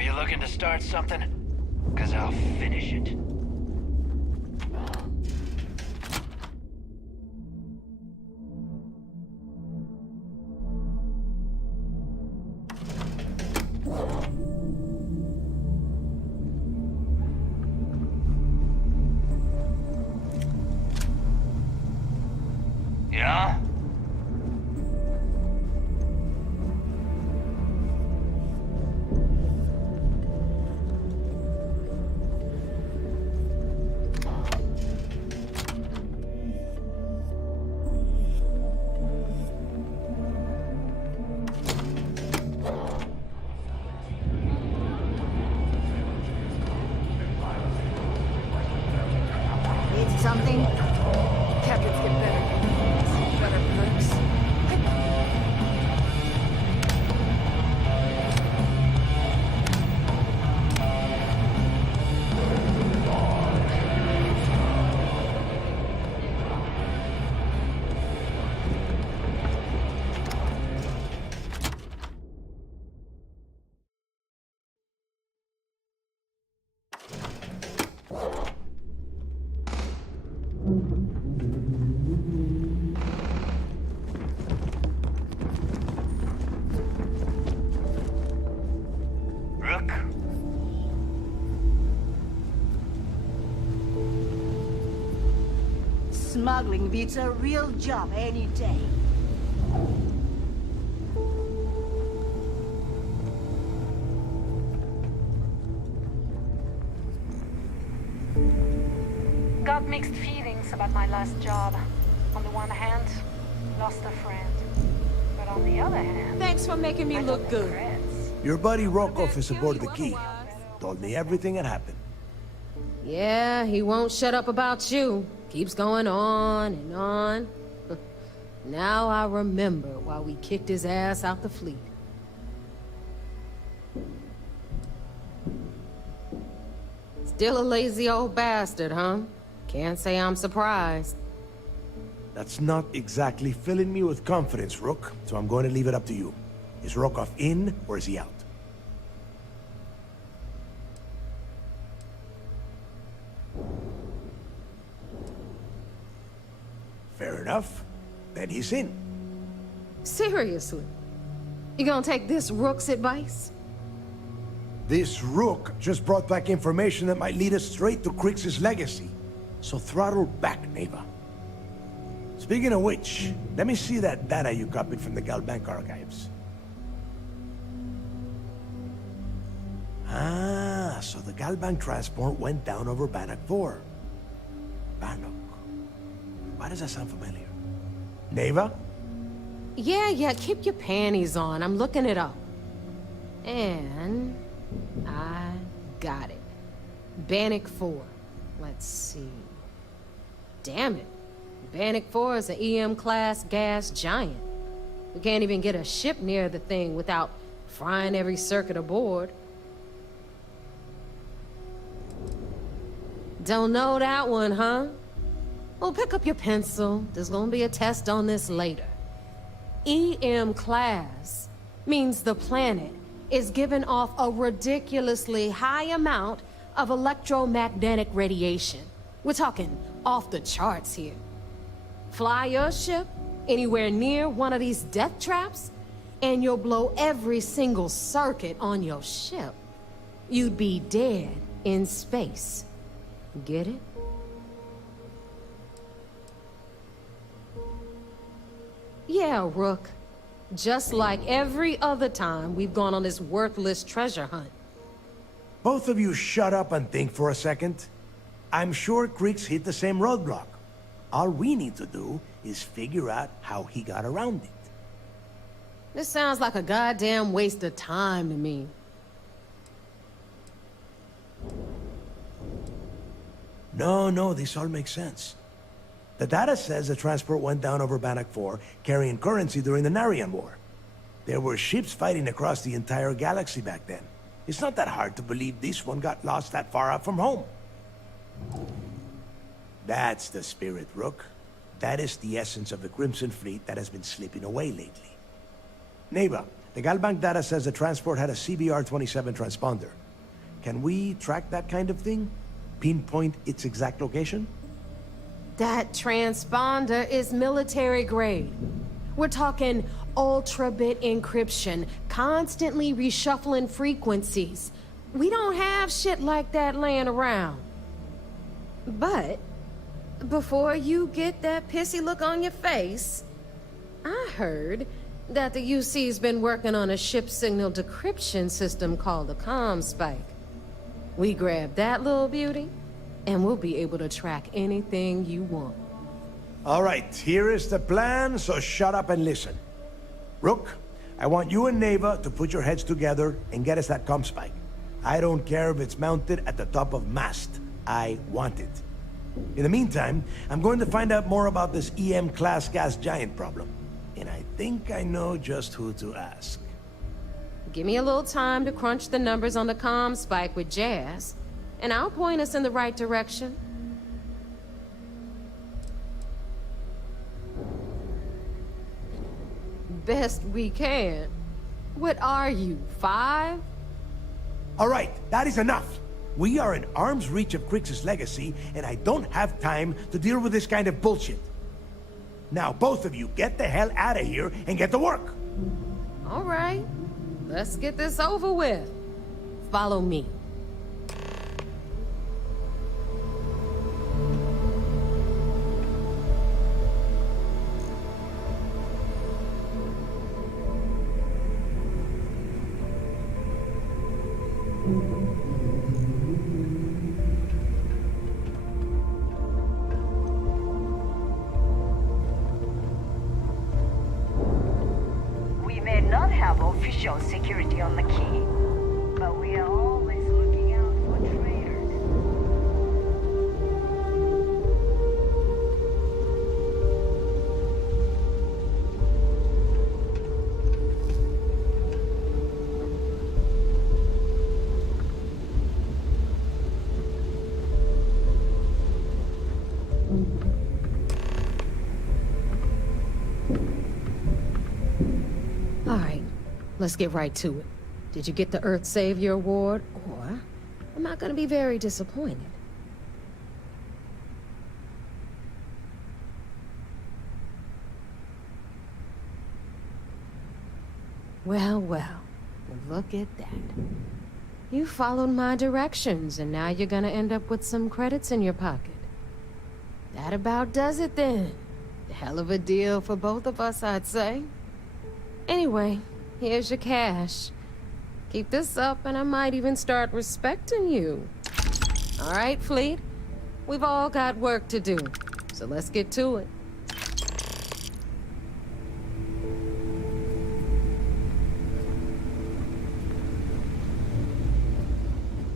Are you looking to start something? 'Cause I'll finish it. Yeah? Need something? Captains get better perks. Rook? Smuggling beats a real job any day. Got mixed feelings about my last job. On the one hand, lost a friend. But on the other hand, Thanks for making me I look got good. regrets. Your buddy Rokov is aboard the Key. Told me everything that happened. Yeah, he won't shut up about you. Keeps going on and on. Now I remember why we kicked his ass out the fleet. Still a lazy old bastard, huh? Can't say I'm surprised. That's not exactly filling me with confidence, Rook, so I'm going to leave it up to you. Is Rokov in, or is he out? Fair enough. Then he's in. Seriously? You gonna take this Rook's advice? This Rook just brought back information that might lead us straight to Kriegs' legacy. So throttle back, neighbor. Speaking of which, let me see that data you copied from the Galbank archives. Ah, so the Galbank transport went down over Bannock 4. Bannock. Why does that sound familiar? Neva? Yeah, keep your panties on. I'm looking it up. And I got it. Bannock 4. Let's see. Damn it. Bannock 4 is an EM-class gas giant. We can't even get a ship near the thing without frying every circuit aboard. Don't know that one, huh? Well, pick up your pencil. There's gonna be a test on this later. EM-class means the planet is giving off a ridiculously high amount of electromagnetic radiation. We're talking off the charts here. Fly your ship anywhere near one of these death traps, and you'll blow every single circuit on your ship. You'd be dead in space. Get it? Yeah, Rook. Just like every other time we've gone on this worthless treasure hunt. Both of you shut up and think for a second. I'm sure Kriegs hit the same roadblock. All we need to do is figure out how he got around it. This sounds like a goddamn waste of time to me. No, this all makes sense. The data says the transport went down over Bannock 4, carrying currency during the Narian War. There were ships fighting across the entire galaxy back then. It's not that hard to believe this one got lost that far out from home. That's the spirit, Rook. That is the essence of the Crimson Fleet that has been slipping away lately. Neva, The Galbank data says the transport had a CBR-27 transponder. Can we track that kind of thing? Pinpoint its exact location? That transponder is military grade. We're talking ultra-bit encryption, constantly reshuffling frequencies. We don't have shit like that laying around. But before you get that pissy look on your face, I heard that the UC's been working on a ship signal decryption system called the 𝐂𝐚𝐆𝐏. We grab that little beauty, and we'll be able to track anything you want. All right, here is the plan, so shut up and listen. Rook, I want you and Neva to put your heads together and get us that 𝐂𝐚𝐆𝐏. I don't care if it's mounted at the top of mast. I want it. In the meantime, I'm going to find out more about this EM class gas giant problem. And I think I know just who to ask. Give me a little time to crunch the numbers on the 𝐂𝐚𝐆𝐏 with Jazz, and I'll point us in the right direction. Best we can. What are you, 5? All right, that is enough. We are in arm's reach of Kryx's legacy, and I don't have time to deal with this kind of bullshit. Now, both of you, get the hell out of here and get to work. All right, let's get this over with. Follow me. We may not have official security on the key, but we are always looking out for traitors. All right, let's get right to it. Did you get the Earth Savior Award, or am I gonna be very disappointed? Well, well, look at that. You followed my directions, and now you're gonna end up with some credits in your pocket. That about does it then. Hell of a deal for both of us, I'd say. Anyway, here's your cash. Keep this up and I might even start respecting you. All right, Fleet. We've all got work to do, so let's get to it.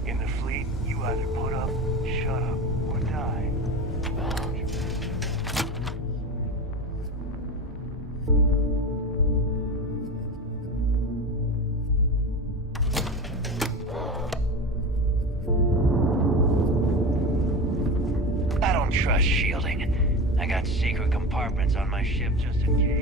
In the fleet, you either put up, shut up, or die. I don't trust shielding. I got secret compartments on my ship just in case.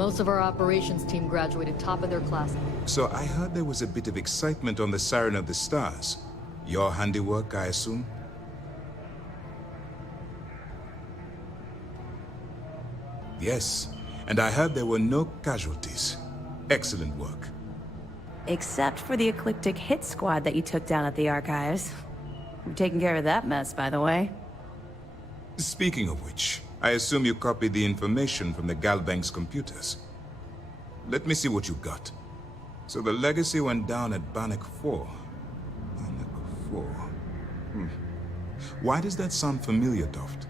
Most of our operations team graduated top of their class. So I heard there was a bit of excitement on the Siren of the Stars. Your handiwork, I assume? Yes, and I heard there were no casualties. Excellent work. Except for the eclectic hit squad that you took down at the archives. You're taking care of that mess, by the way. Speaking of which, I assume you copied the information from the Galbank's computers. Let me see what you got. So the legacy went down at Bannock 4. Bannock 4. Why does that sound familiar, Toft?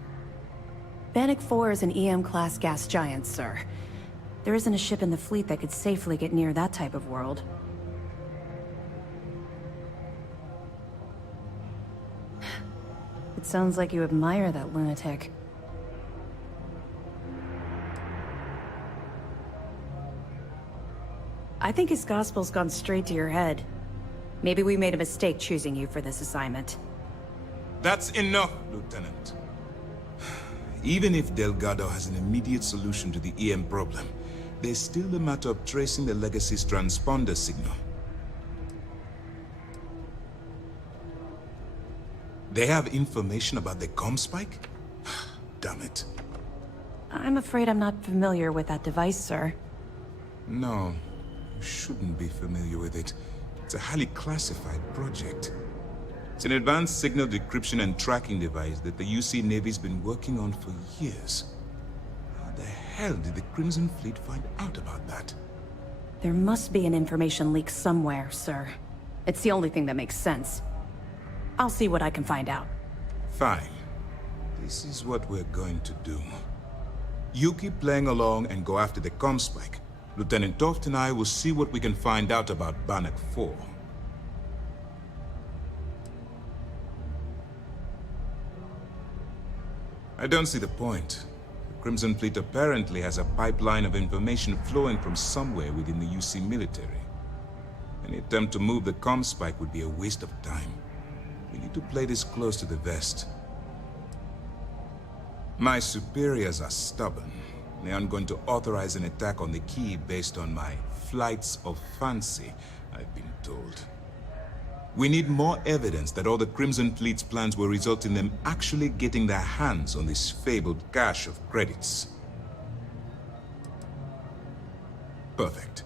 Bannock 4 is an EM-class gas giant, sir. There isn't a ship in the fleet that could safely get near that type of world. It sounds like you admire that lunatic. I think his gospel's gone straight to your head. Maybe we made a mistake choosing you for this assignment. That's enough, Lieutenant. Even if Delgado has an immediate solution to the EM problem, there's still the matter of tracing the Legacy's transponder signal. They have information about the 𝐂𝐚𝐏𝐵? Damn it. I'm afraid I'm not familiar with that device, sir. No, you shouldn't be familiar with it. It's a highly classified project. It's an advanced signal decryption and tracking device that the UC Navy's been working on for years. How the hell did the Crimson Fleet find out about that? There must be an information leak somewhere, sir. It's the only thing that makes sense. I'll see what I can find out. Fine. This is what we're going to do. You keep playing along and go after the 𝐂𝐚𝐏𝐵. Lieutenant Toft and I will see what we can find out about Bannock 4. I don't see the point. The Crimson Fleet apparently has a pipeline of information flowing from somewhere within the UC military. Any attempt to move the 𝐂𝐚𝐏𝐵 would be a waste of time. We need to play this close to the vest. My superiors are stubborn. They aren't going to authorize an attack on the key based on my flights of fancy, I've been told. We need more evidence that all the Crimson Fleet's plans will result in them actually getting their hands on this fabled cache of credits. Perfect.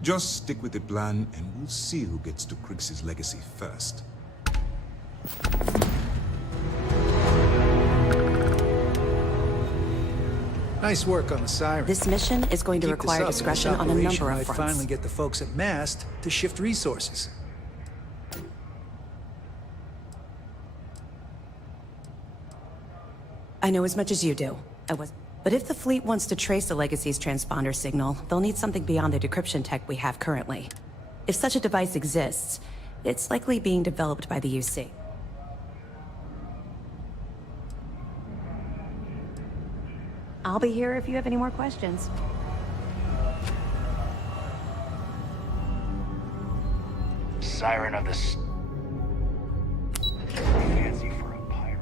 Just stick with the plan and we'll see who gets to Krix's legacy first. Nice work on the Siren. This mission is going to Keep this require up, and discretion this on a number operation of might fronts. finally get the folks at MAST to shift resources. I know as much as you do. But if the fleet wants to trace the Legacy's transponder signal, they'll need something beyond the decryption tech we have currently. If such a device exists, it's likely being developed by the UC. I'll be here if you have any more questions. Siren of the Fancy for a pirate.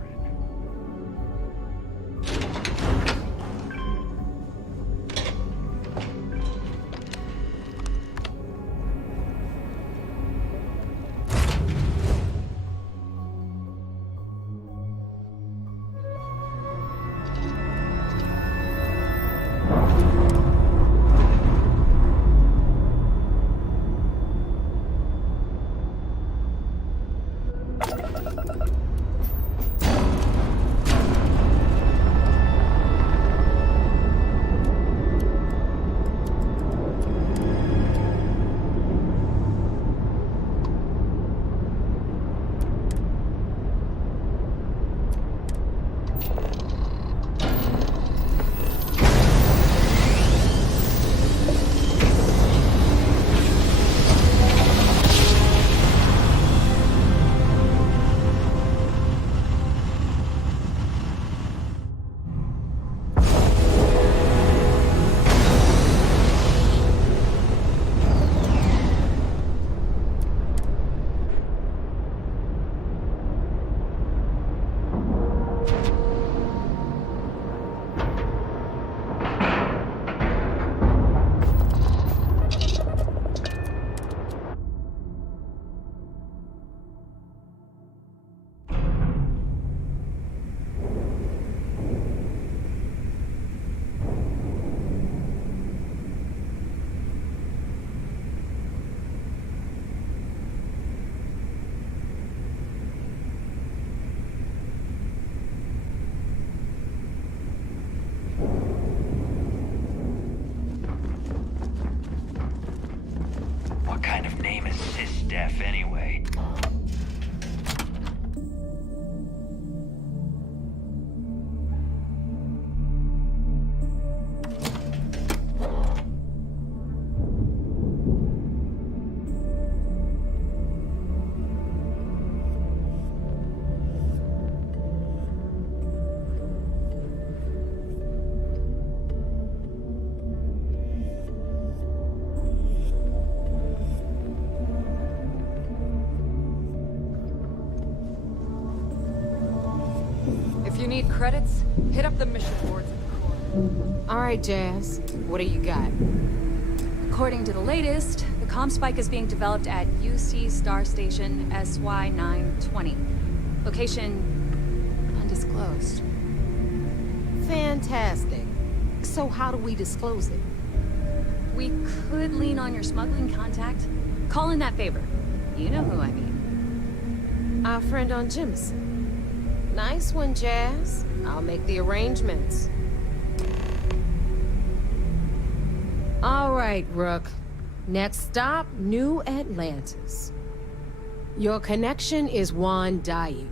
If you need credits, hit up the mission boards at the core. All right, Jazz. What do you got? According to the latest, the 𝐂𝐚⁴ is being developed at UC Star Station SY-920. Location undisclosed. Fantastic. So how do we disclose it? We could lean on your smuggling contact. Call in that favor. You know who I mean. Our friend on Jemison. Nice one, Jazz. I'll make the arrangements. All right, Rook. Next stop, New Atlantis. Your connection is Juan Dayu.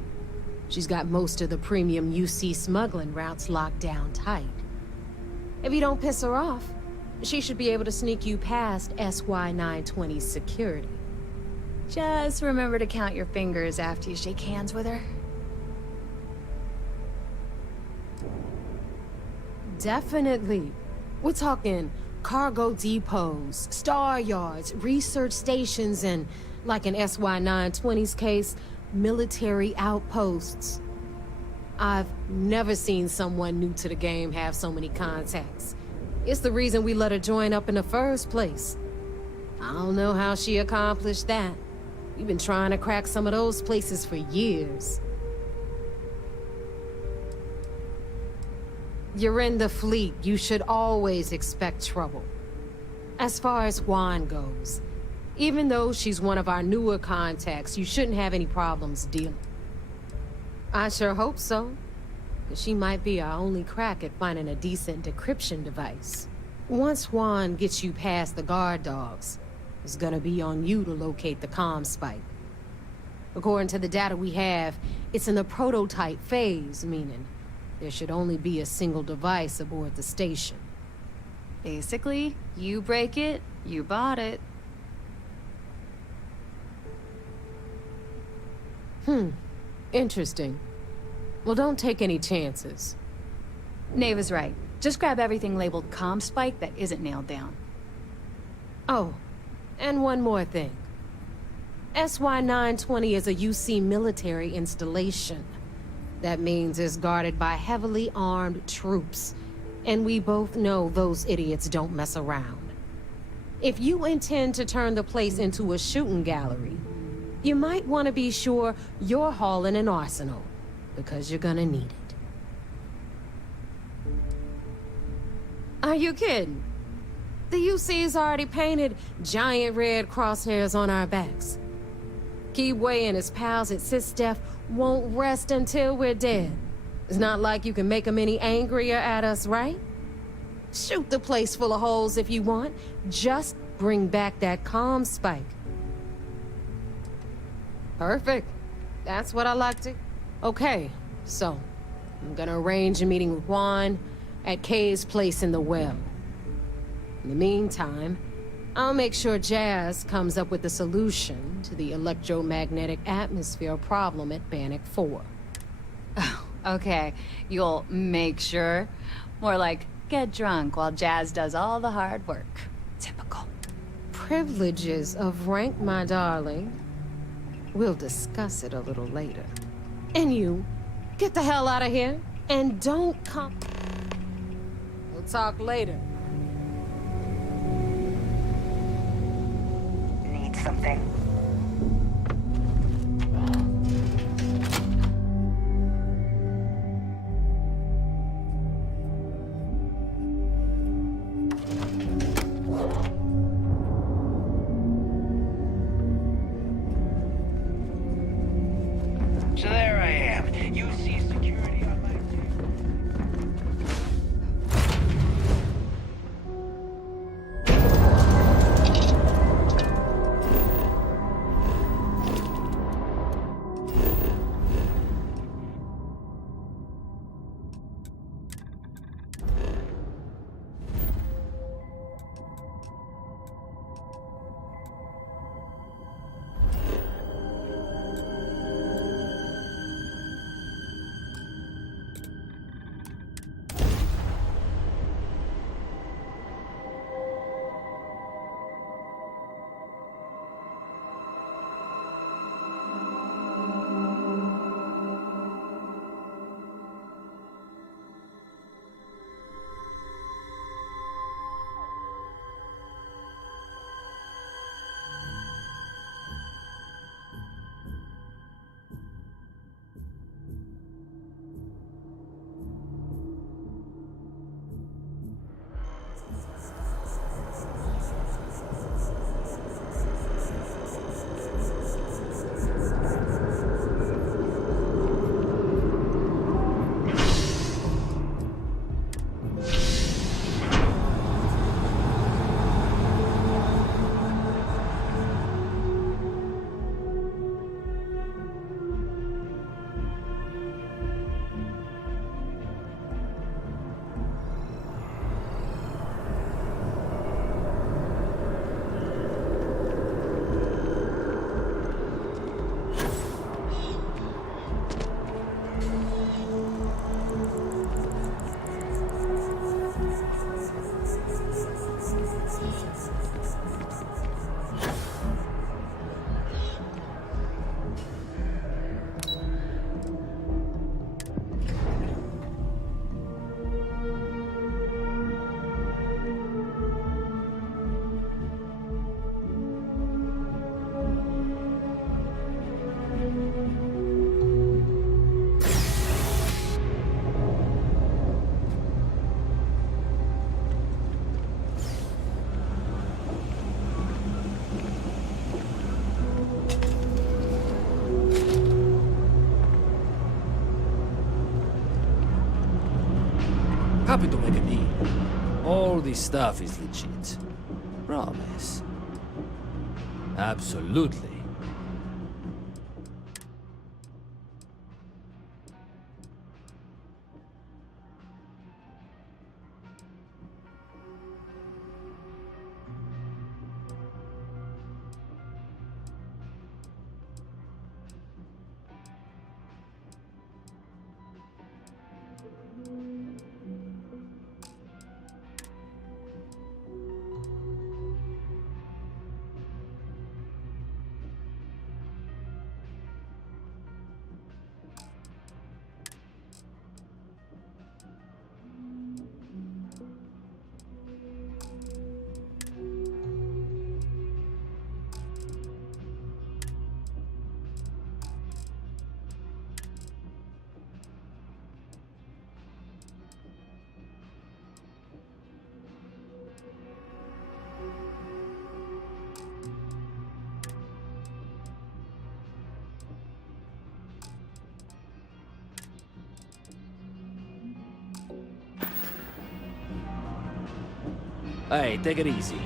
She's got most of the premium UC smuggling routes locked down tight. If you don't piss her off, she should be able to sneak you past SY-920's security. Just remember to count your fingers after you shake hands with her. Definitely. We're talking cargo depots, star yards, research stations, and, like in SY-920's case, military outposts. I've never seen someone new to the game have so many contacts. It's the reason we let her join up in the first place. I don't know how she accomplished that. We've been trying to crack some of those places for years. You're in the fleet. You should always expect trouble. As far as Juan goes, even though she's one of our newer contacts, you shouldn't have any problems dealing. I sure hope so. Because she might be our only crack at finding a decent decryption device. Once Juan gets you past the guard dogs, it's gonna be on you to locate the 𝐂𝐚⁴. According to the data we have, it's in the prototype phase, meaning there should only be a single device aboard the station. Basically, you break it, you bought it. Interesting. Well, don't take any chances. Nave is right. Just grab everything labeled 𝐂𝐚⁴ that isn't nailed down. Oh, and one more thing. SY-920 is a UC military installation. That means it's guarded by heavily armed troops. And we both know those idiots don't mess around. If you intend to turn the place into a shooting gallery, you might want to be sure you're hauling an arsenal, because you're gonna need it. Are you kidding? The UC's already painted giant red crosshairs on our backs. 𝐂𝐧𝐨 and his pals at SysDef won't rest until we're dead. It's not like you can make them any angrier at us, right? Shoot the place full of holes if you want. Just bring back that 𝐂𝐚⁴. Perfect. That's what I like to... Okay, so I'm gonna arrange a meeting with Juan at Kay's place in the well. In the meantime, I'll make sure Jazz comes up with a solution to the electromagnetic atmosphere problem at Bannock 4. Oh, okay. You'll make sure. More like, get drunk while Jazz does all the hard work. Typical. Privileges of rank, my darling. We'll discuss it a little later. And you, get the hell out of here, and don't come... We'll talk later. Need something? So there I am. You see security on my Happy to make a deal. All this stuff is legit. Promise. Absolutely. Hey, take it easy.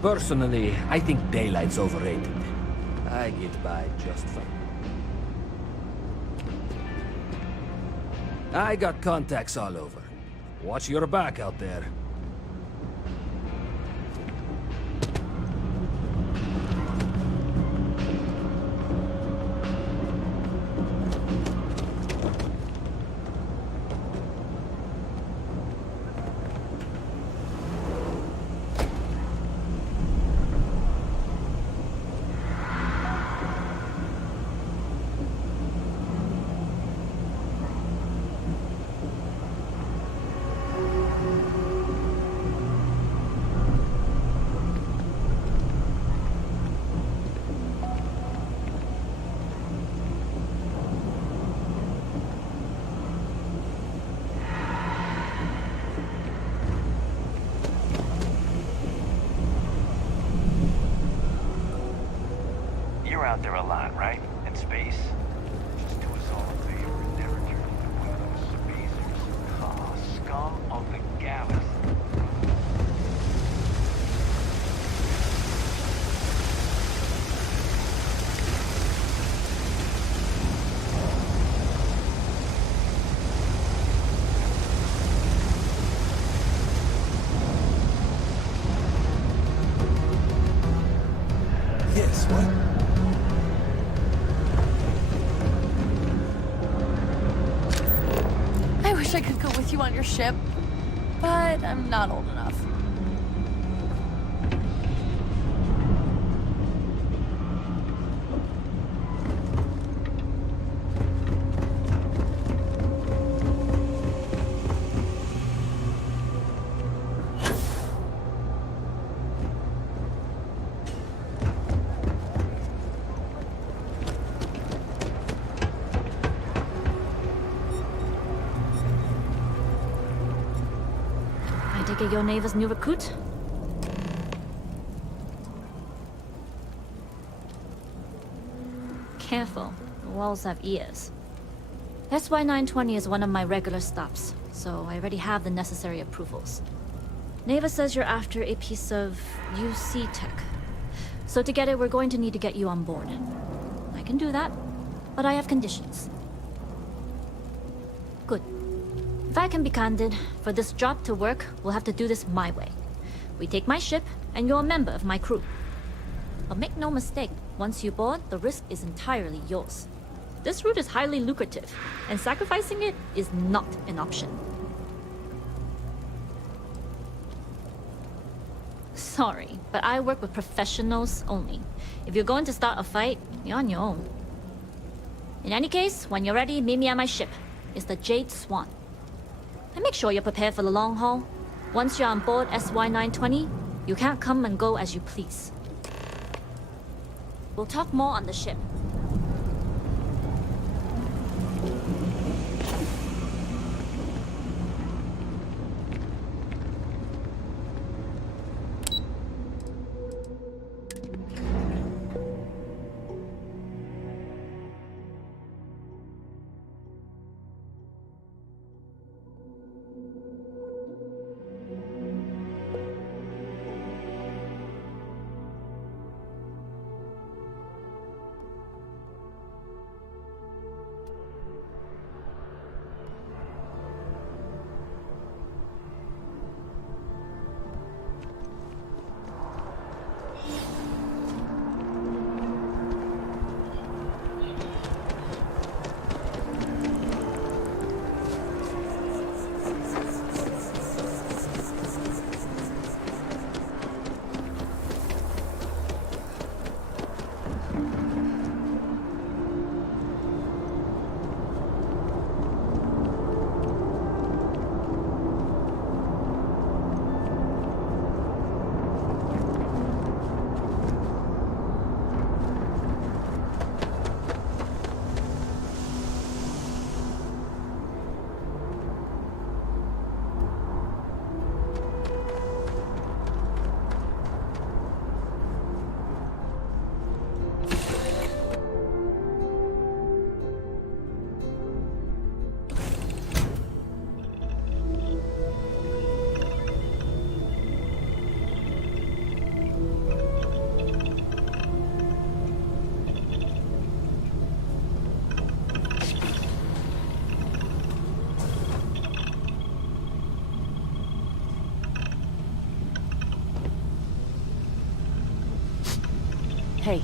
Personally, I think daylight's overrated. I get by just fine. I got contacts all over. Watch your back out there. You're out there a lot, right? In space? Just do us all a favor and never turn into one of those spacers. Oh, scum of the galaxy. Yes, what? I wish I could go with you on your ship, but I'm not old enough. Take your neighbor's new recruit? Careful, the walls have ears. SY 920 is one of my regular stops, so I already have the necessary approvals. Neva says you're after a piece of UC tech. So to get it, we're going to need to get you on board. I can do that, but I have conditions. Good. If I can be candid, for this job to work, we'll have to do this my way. We take my ship, and you're a member of my crew. But make no mistake, once you board, the risk is entirely yours. This route is highly lucrative, and sacrificing it is not an option. Sorry, but I work with professionals only. If you're going to start a fight, you're on your own. In any case, when you're ready, meet me at my ship. It's the Jade Swan. And make sure you're prepared for the long haul. Once you're on board SY-920, you can't come and go as you please. We'll talk more on the ship. Hey.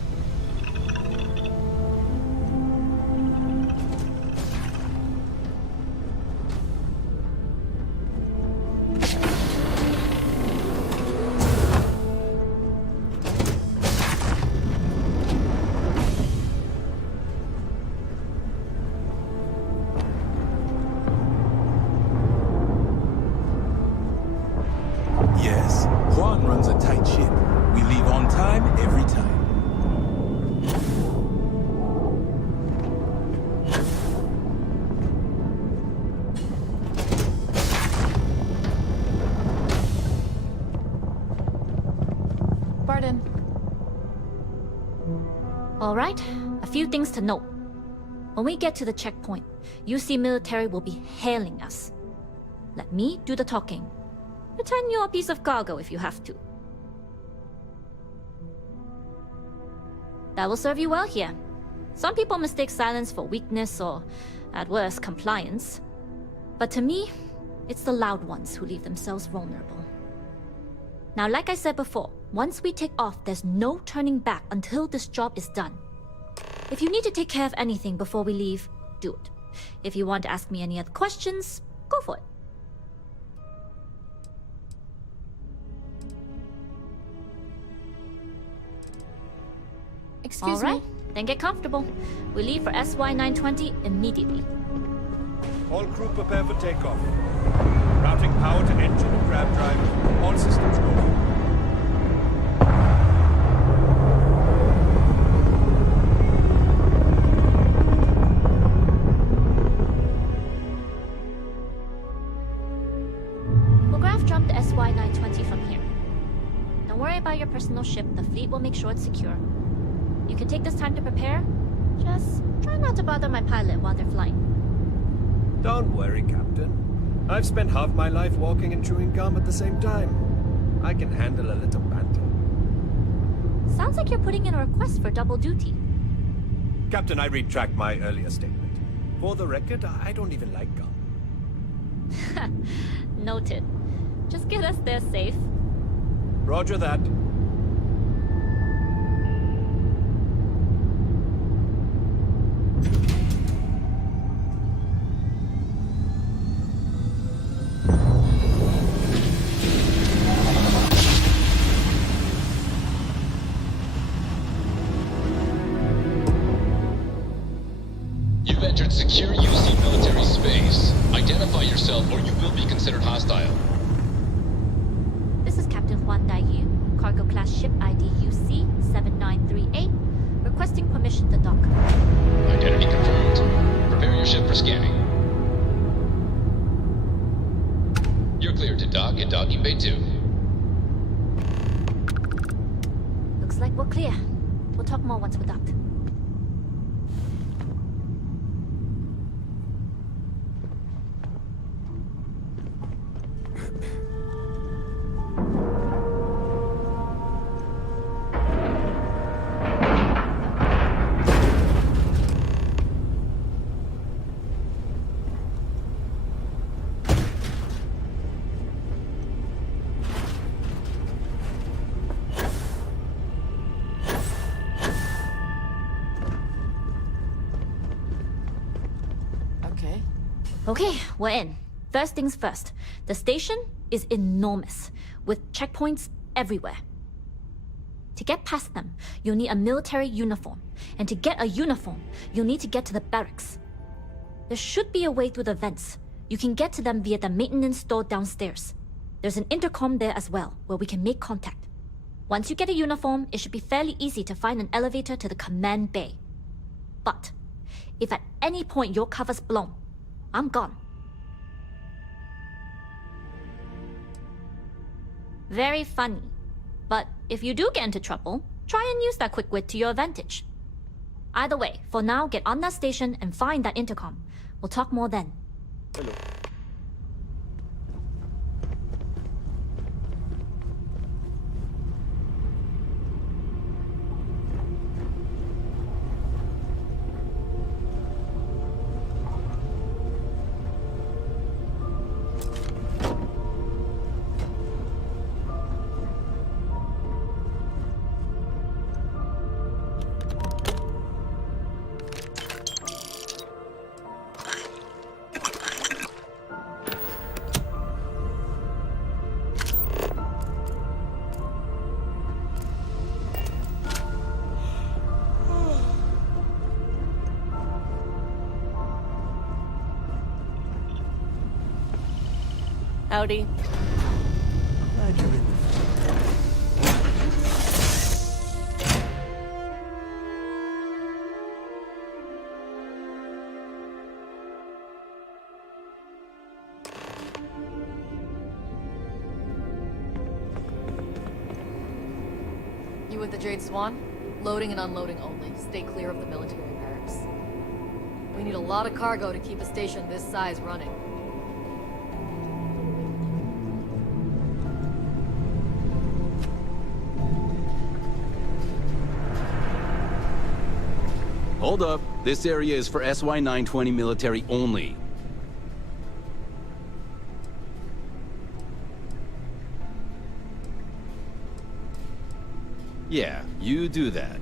Yes, Juan runs a tight ship. We leave on time every time. Pardon. All right, a few things to note. When we get to the checkpoint, UC military will be hailing us. Let me do the talking. Pretend you're a piece of cargo if you have to. That will serve you well here. Some people mistake silence for weakness or, at worst, compliance. But to me, it's the loud ones who leave themselves vulnerable. Now, like I said before, once we take off, there's no turning back until this job is done. If you need to take care of anything before we leave, do it. If you want to ask me any other questions, go for it. Excuse All right, me. then get comfortable. We leave for SY-920 immediately. All crew prepare for takeoff. Routing power to engine and crab drive. All systems go. We'll graph jump the SY-920 from here. Don't worry about your personal ship. The fleet will make sure it's secure. You can take this time to prepare. Just try not to bother my pilot while they're flying. Don't worry, Captain. I've spent half my life walking and chewing gum at the same time. I can handle a little banter. Sounds like you're putting in a request for double duty. Captain, I retract my earlier statement. For the record, I don't even like gum. Noted. Just get us there safe. Roger that. You've entered secure UC military space. Identify yourself or you will be considered hostile. This is Captain Huan Daiyu, cargo class ship ID UC-7938, requesting permission to dock. Identity confirmed. Prepare your ship for scanning. You're cleared to dock at docking bay 2. Looks like we're clear. We'll talk more once we're docked. Okay, we're in. First things first. The station is enormous, with checkpoints everywhere. To get past them, you'll need a military uniform. And to get a uniform, you'll need to get to the barracks. There should be a way through the vents. You can get to them via the maintenance store downstairs. There's an intercom there as well, where we can make contact. Once you get a uniform, it should be fairly easy to find an elevator to the command bay. But if at any point your cover's blown, I'm gone. Very funny. But if you do get into trouble, try and use that quick wit to your advantage. Either way, for now, get on that station and find that intercom. We'll talk more then. Hello. Howdy. Glad you're in You with the Jade Swan? Loading and unloading only. Stay clear of the military barracks. We need a lot of cargo to keep a station this size running. Hold up. This area is for SY-920 military only. Yeah, you do that.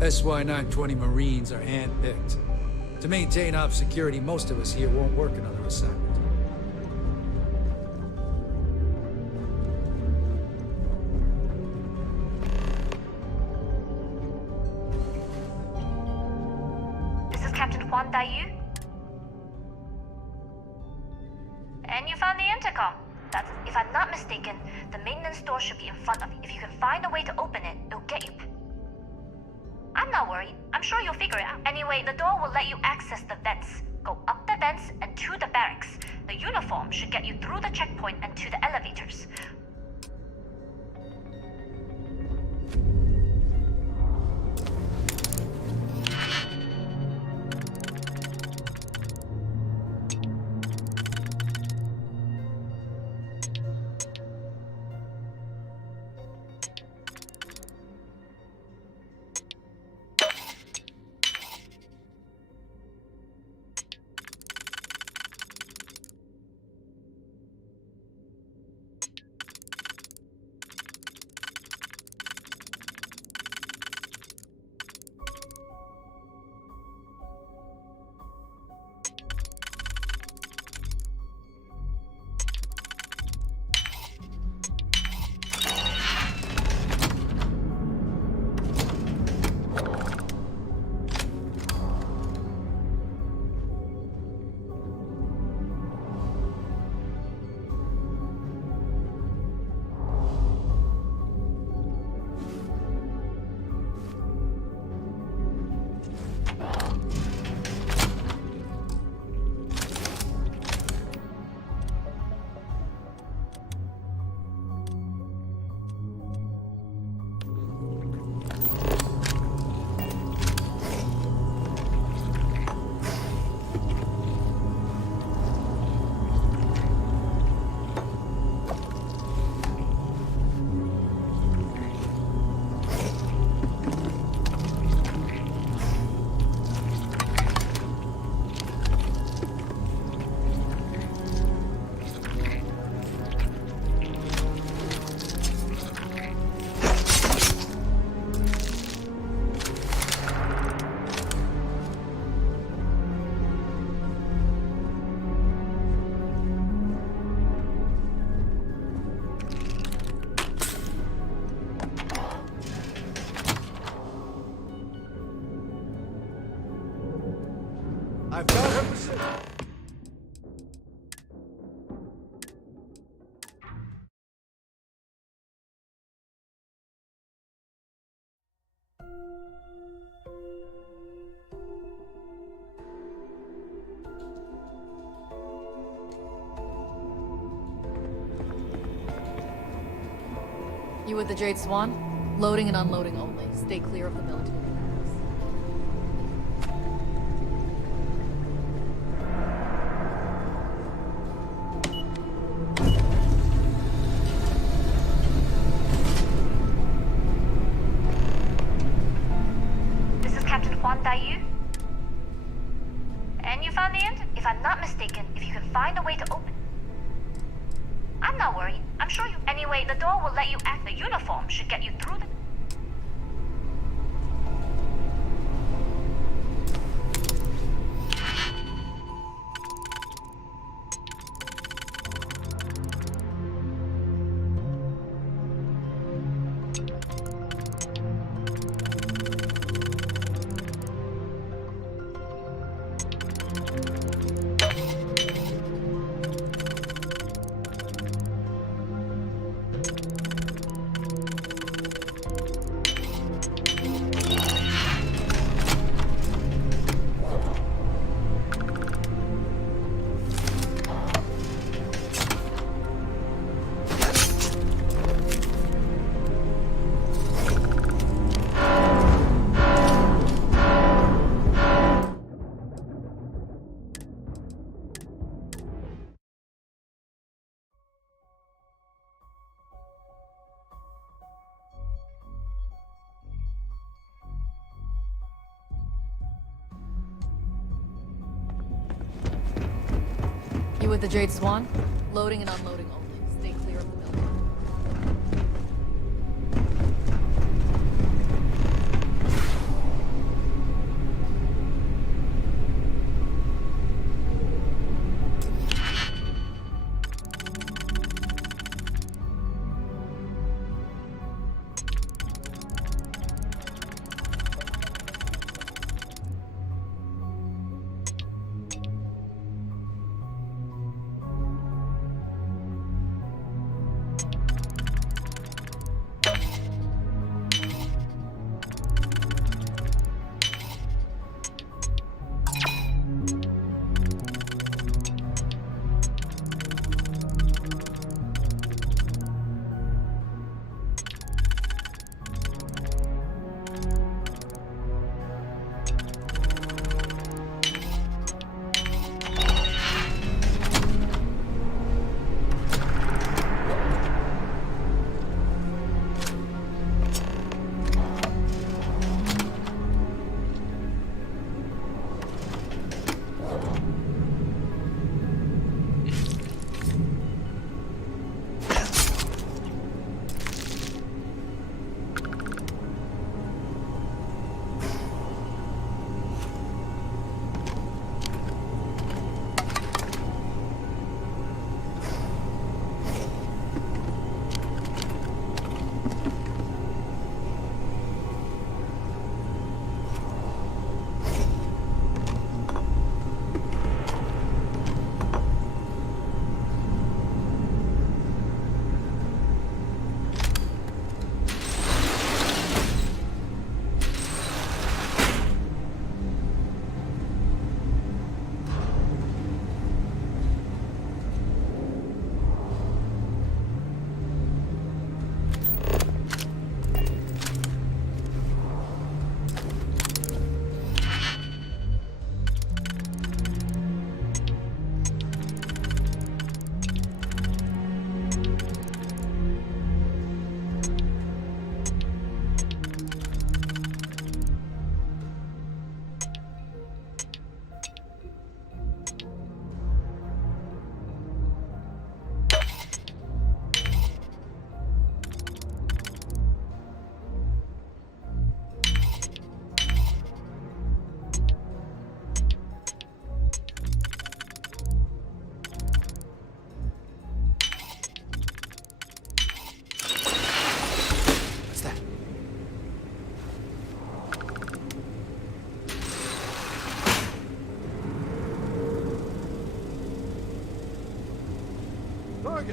SY-920 Marines are handpicked. To maintain op security, most of us here won't work another assignment. This is Captain Huan Daiyu. And you found the intercom. That's, if I'm not mistaken, the maintenance door should be in front of you. If you can find a way to open it, it'll get you. I'm not worried. I'm sure you'll figure it out. Anyway, the door will let you access the vents. Go up the vents and to the barracks. The uniform should get you through the checkpoint and to the elevators. I've got her position. You with the Jade Swan? Loading and unloading only. Stay clear of the military barracks. This is Captain Huan Daiyu. And you found the end? If I'm not mistaken, if you can find a way to open. I'm not worried. I'm sure you. Anyway, the door will let you act. The uniform should get you through the. You with the Jade Swan? Loading and unloading only. Stay clear of the military.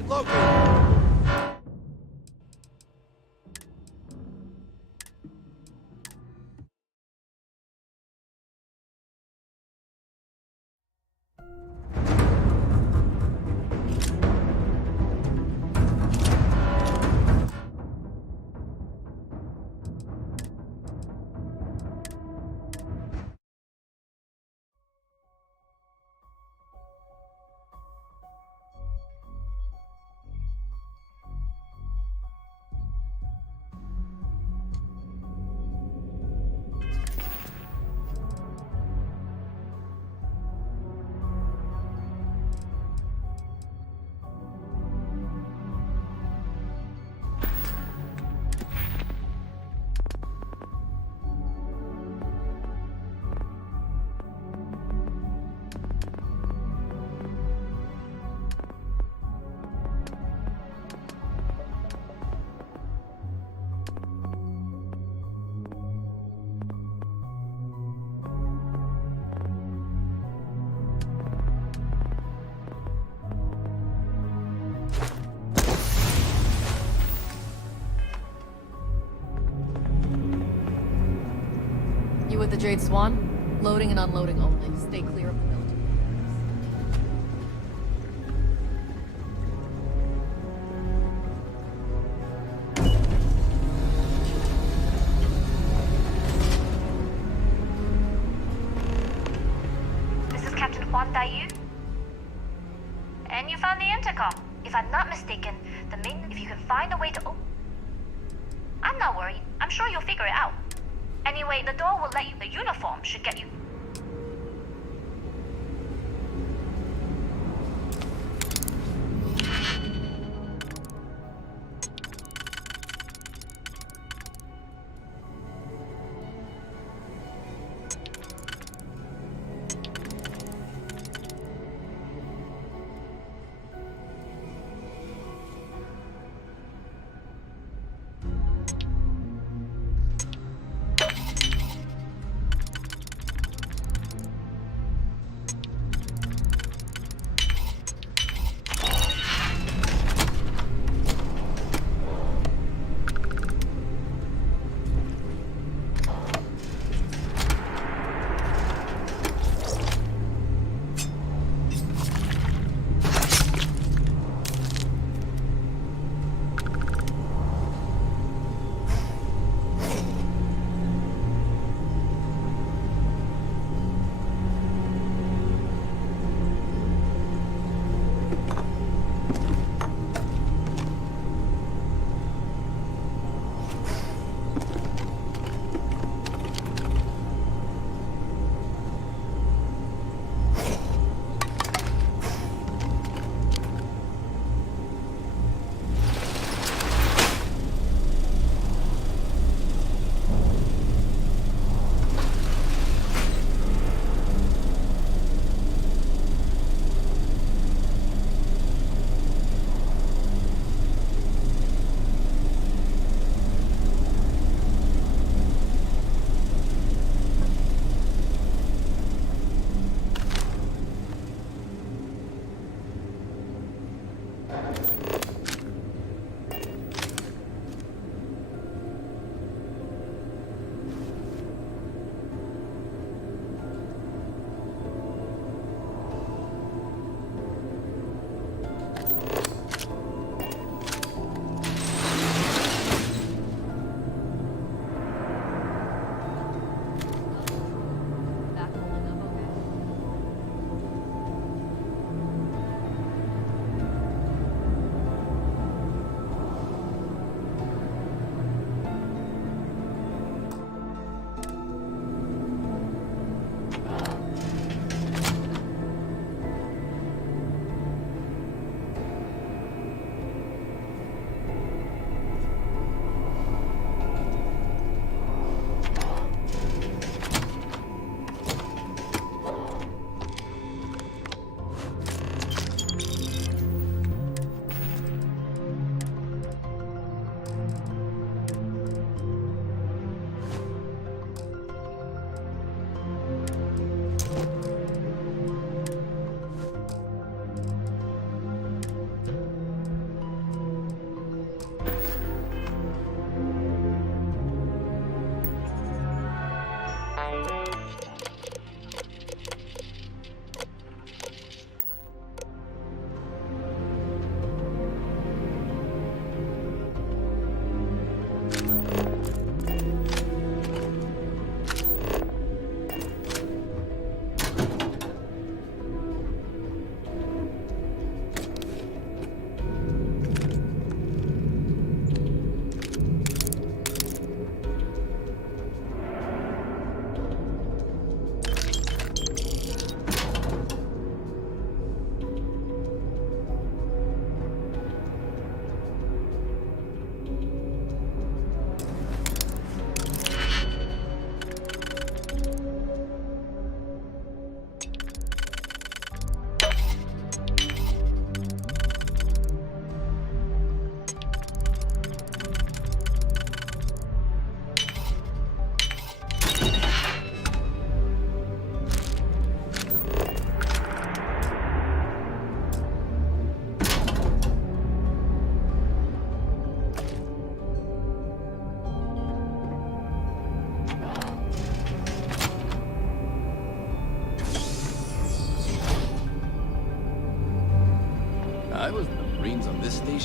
Target located. You with the Jade Swan? Loading and unloading only. Stay clear of the military barracks. This is Captain 𝐂𝐡𝐚𝐭𝐆𝐏. And you found the intercom. If I'm not mistaken, the main... If you can find a way to open... I'm not worried. I'm sure you'll figure it out. Anyway, the door will let you... The uniform should get you...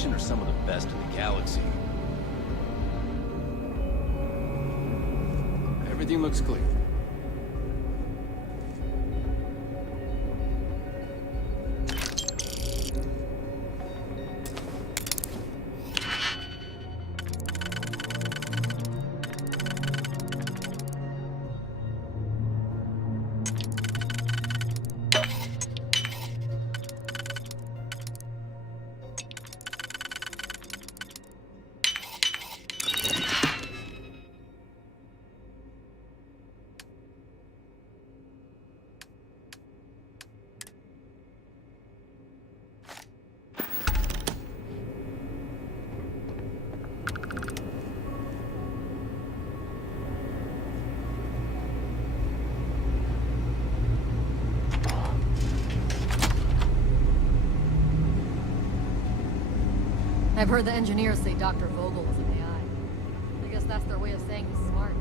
Station are some of the best in the galaxy. Everything looks clear. I've heard the engineers say Dr. Vogel was an AI. I guess that's their way of saying he's smart.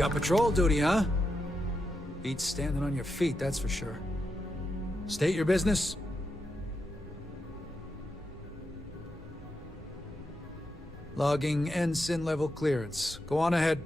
Got patrol duty, huh? Beats standing on your feet, that's for sure. State your business. Logging ensign level clearance. Go on ahead.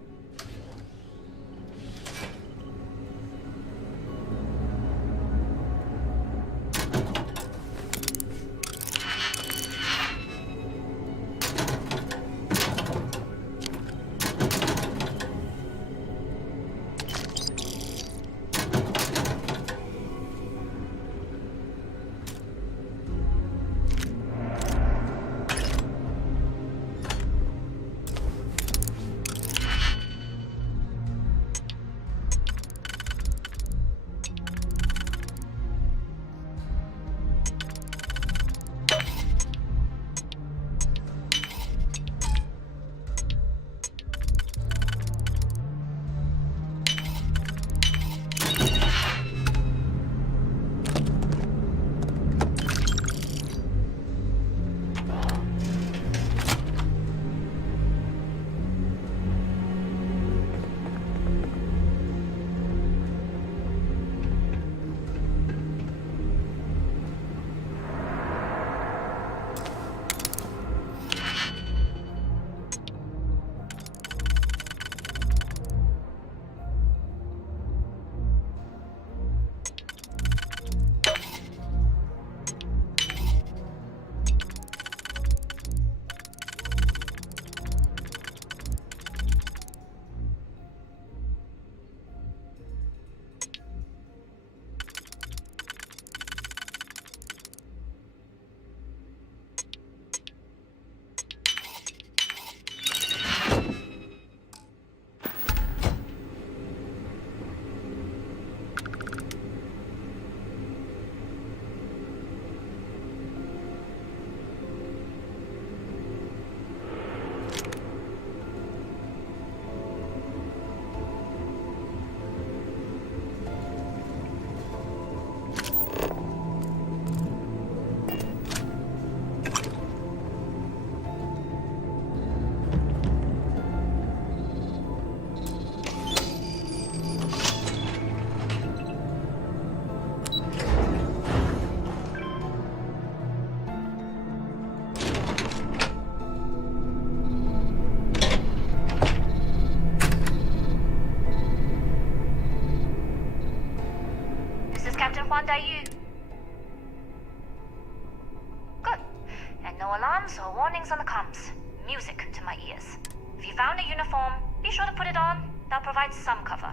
music to my ears. If you found a uniform, be sure to put it on. That'll provide some cover.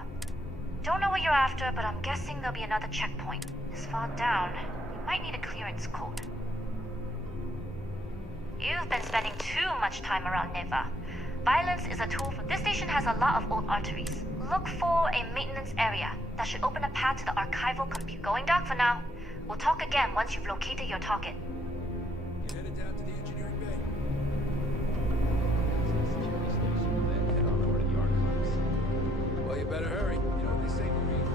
Don't know what you're after, but I'm guessing there'll be another checkpoint. This far down, you might need a clearance code. You've been spending too much time around Neva. Violence is a tool for... This station has a lot of old arteries. Look for a maintenance area. That should open a path to the archival compute. Going dark for now. We'll talk again once you've located your target. You're headed down to the engineering bay. Head on over to the archives. Well, you better hurry. You know what they say, Marine.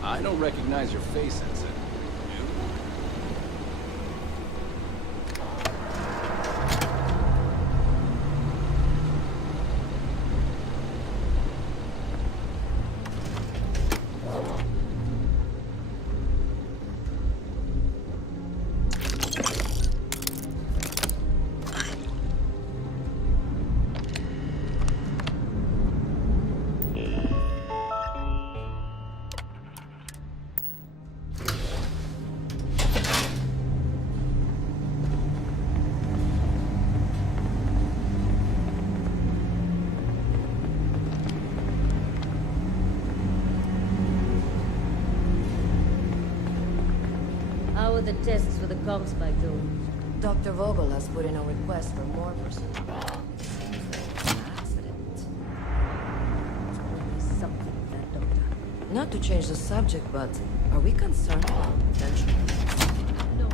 I don't recognize your face, Ensign. How are the tests for the 𝐂𝐚𝐭𝐆𝐏 doing? Dr. Vogel has put in a request for more personnel. It seems there's an accident. It's always something with that doctor. Not to change the subject, but are we concerned about potential? No.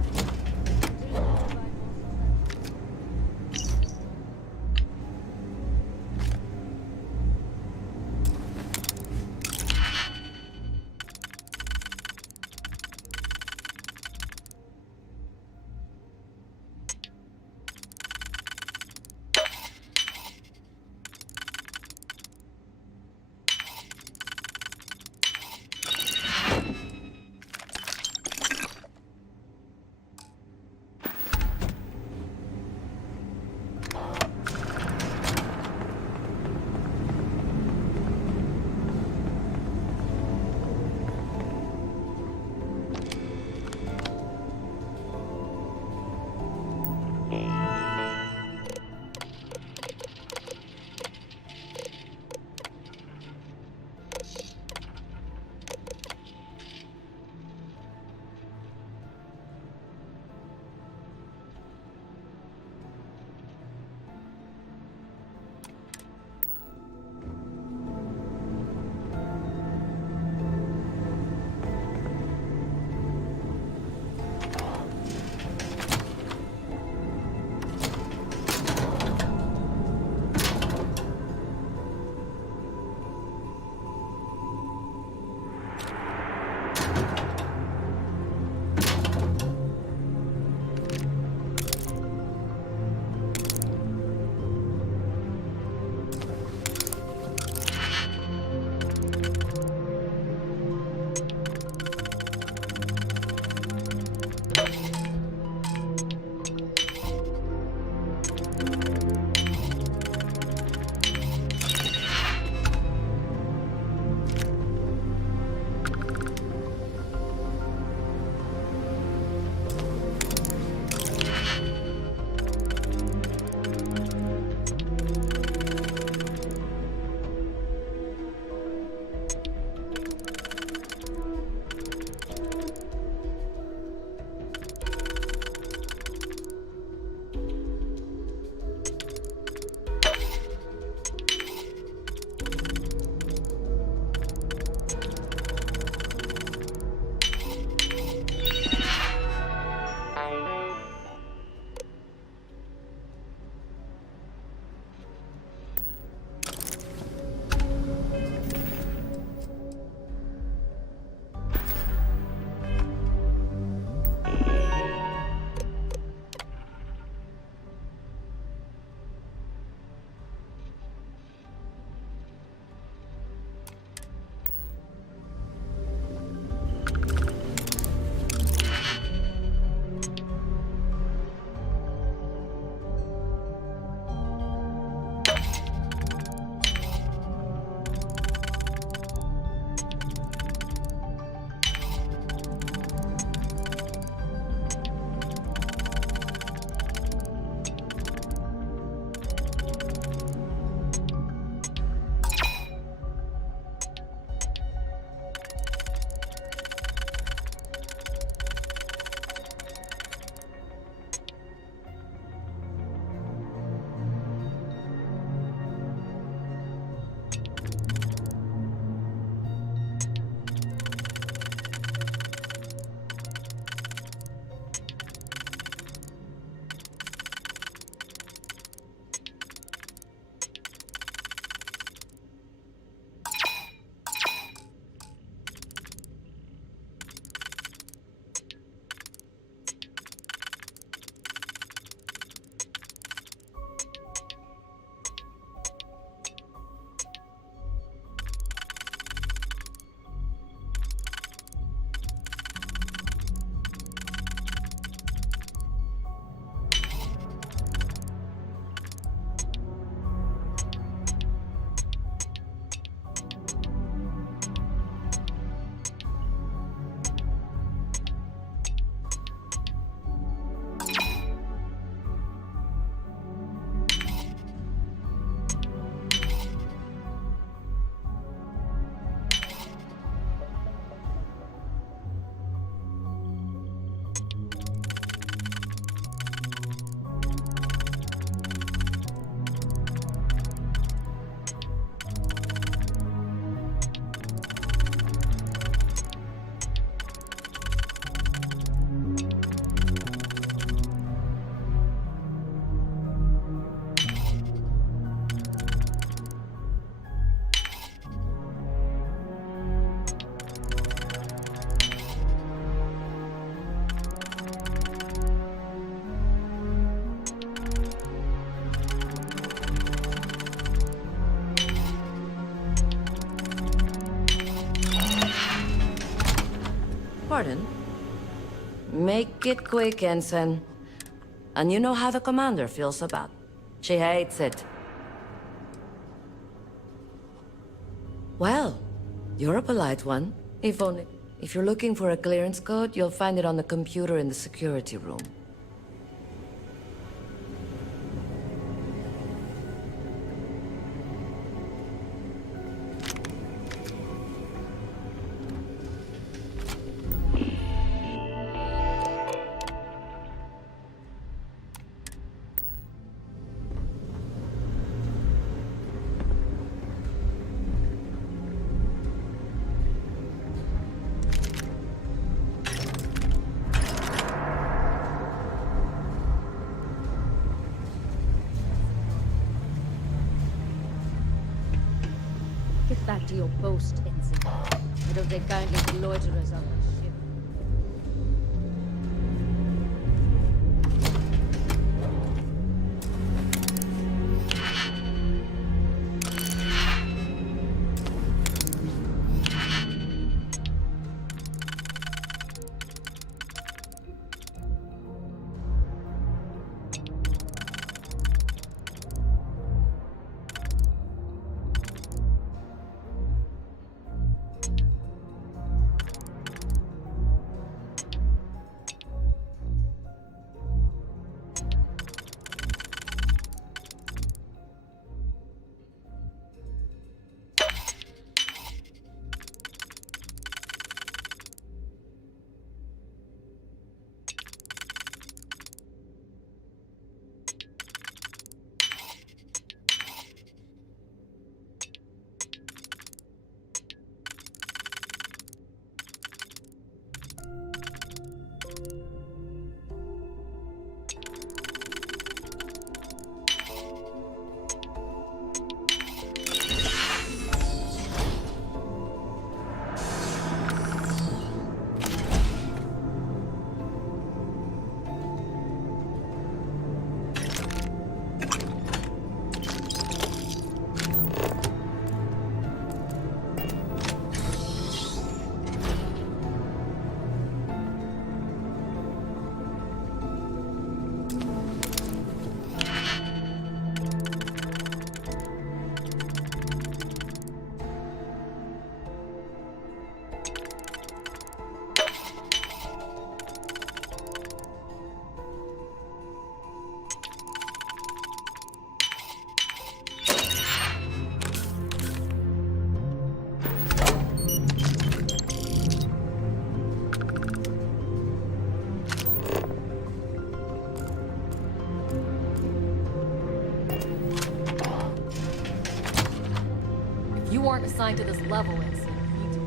Pardon? Make it quick, Ensign. And you know how the commander feels about. She hates it. Well, you're a polite one. If only... If you're looking for a clearance code, you'll find it on the computer in the security room. Get back to your post, Ensign. I don't take kindly to loiterers on the ship. You weren't assigned to this level, Ensign. You need to be.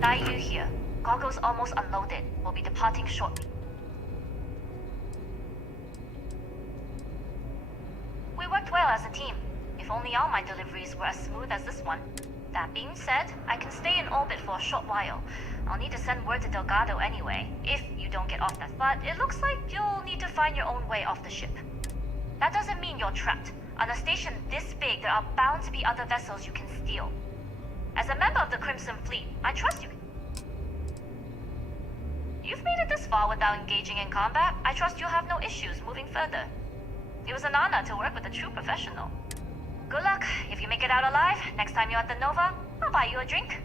𝐂𝐢 here. Cargo's almost unloaded. We'll be departing shortly. We worked well as a team. If only all my deliveries were as smooth as this one. That being said, I can stay in orbit for a short while. I'll need to send word to Delgado anyway, if you don't get off that. But it looks like you'll need to find your own way off the ship. That doesn't mean you're trapped. On a station this big, there are bound to be other vessels you can steal. As a member of the Crimson Fleet, I trust you. You've made it this far without engaging in combat. I trust you'll have no issues moving further. It was an honor to work with a true professional. Good luck. If you make it out alive, next time you're at the Nova, I'll buy you a drink.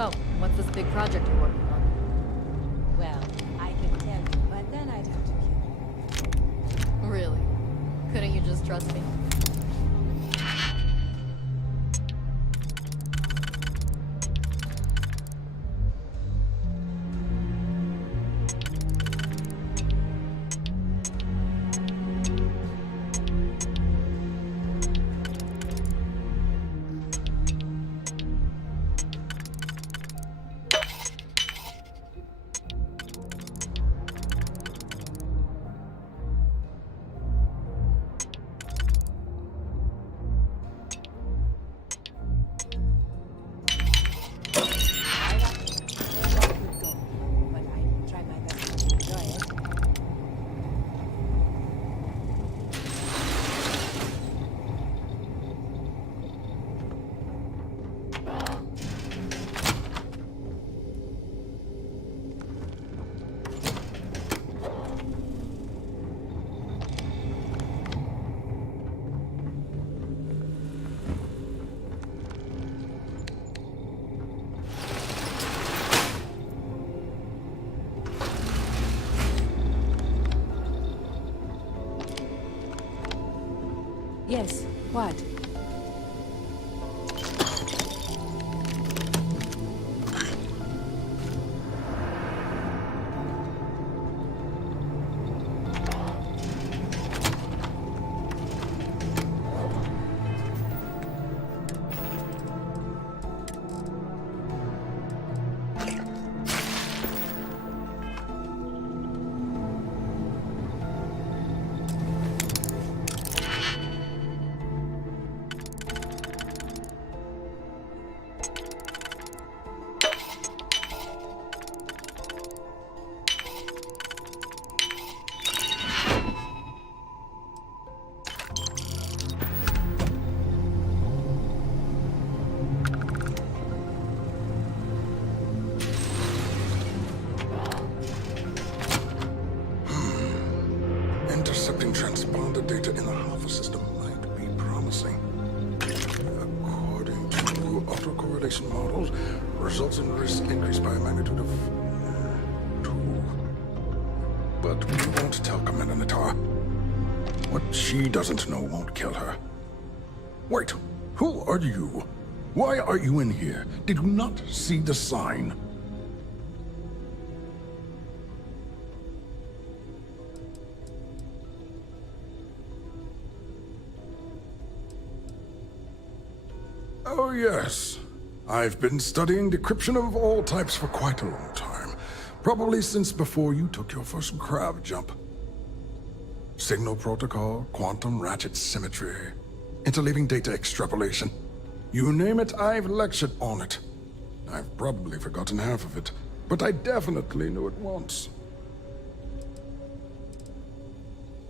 So, what's this big project you're working on? Well, I could tell you, but then I'd have to kill you. Really? Couldn't you just trust me? Yes, what? Intercepting transponder data in the Alpha system might be promising. According to autocorrelation models, results in risk increased by a magnitude of 2. But we won't tell Commander Natar. What she doesn't know won't kill her. Wait, who are you? Why are you in here? Did you not see the sign? Oh, yes. I've been studying decryption of all types for quite a long time. Probably since before you took your first crab jump. Signal protocol, quantum ratchet symmetry, interleaving data extrapolation. You name it, I've lectured on it. I've probably forgotten half of it, but I definitely knew it once.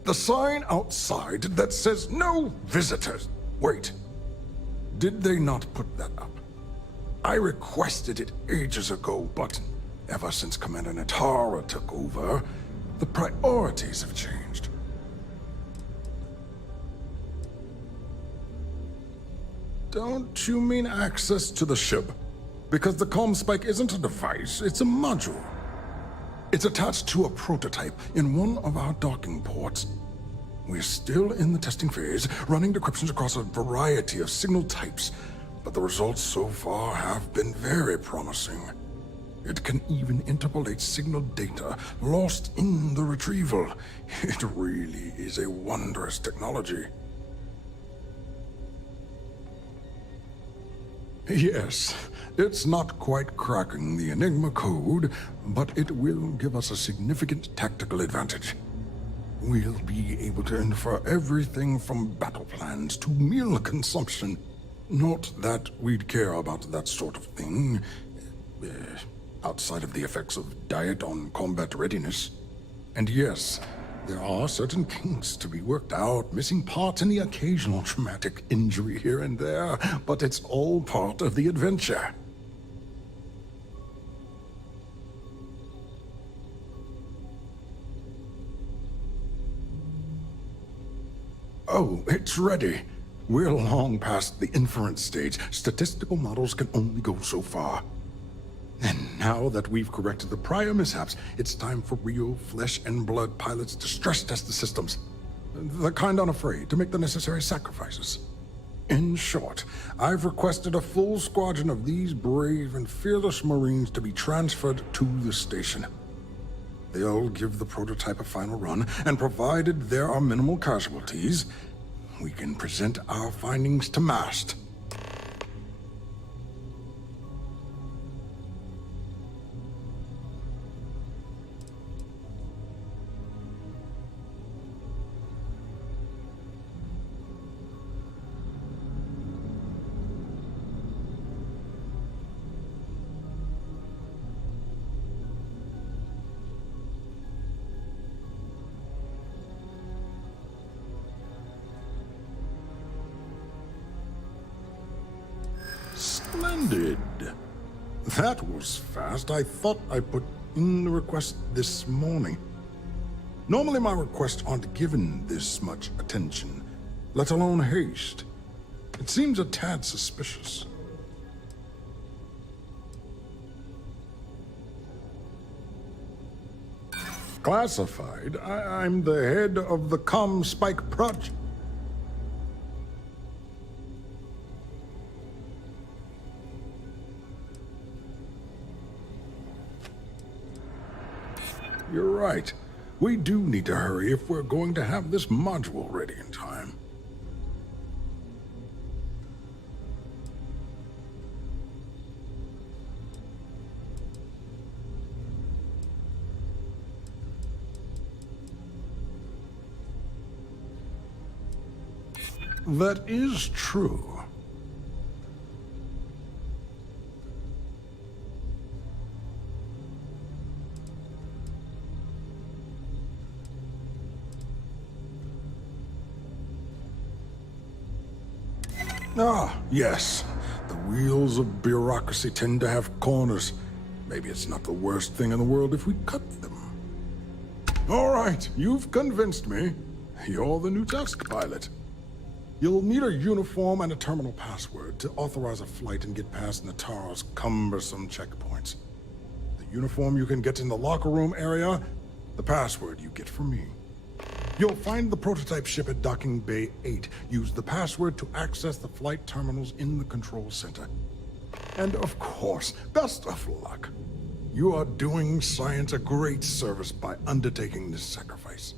The sign outside that says no visitors. Wait, did they not put that up? I requested it ages ago, but ever since Commander Natara took over, the priorities have changed. Don't you mean access to the ship? Because the 𝐂𝐚⁴ isn't a device, it's a module. It's attached to a prototype in one of our docking ports. We're still in the testing phase, running decryptions across a variety of signal types, but the results so far have been very promising. It can even interpolate signal data lost in the retrieval. It really is a wondrous technology. Yes, it's not quite cracking the Enigma code, but it will give us a significant tactical advantage. We'll be able to infer everything from battle plans to meal consumption. Not that we'd care about that sort of thing, outside of the effects of diet on combat readiness. And yes, there are certain kinks to be worked out, missing parts and the occasional traumatic injury here and there, but it's all part of the adventure. Oh, it's ready. We're long past the inference stage. Statistical models can only go so far. And now that we've corrected the prior mishaps, it's time for real flesh and blood pilots to stress test the systems. The kind unafraid to make the necessary sacrifices. In short, I've requested a full squadron of these brave and fearless Marines to be transferred to the station. They'll give the prototype a final run, and provided there are minimal casualties, we can present our findings to MAST. Splendid. That was fast. I thought I put in the request this morning. Normally my requests aren't given this much attention, let alone haste. It seems a tad suspicious. Classified? I'm the head of the 𝐂𝐚⁴ project. You're right. We do need to hurry if we're going to have this module ready in time. That is true. Ah, yes. The wheels of bureaucracy tend to have corners. Maybe it's not the worst thing in the world if we cut them. All right, you've convinced me. You're the new task pilot. You'll need a uniform and a terminal password to authorize a flight and get past Natara's cumbersome checkpoints. The uniform you can get in the locker room area, the password you get from me. You'll find the prototype ship at Docking Bay 8. Use the password to access the flight terminals in the control center. And of course, best of luck. You are doing science a great service by undertaking this sacrifice.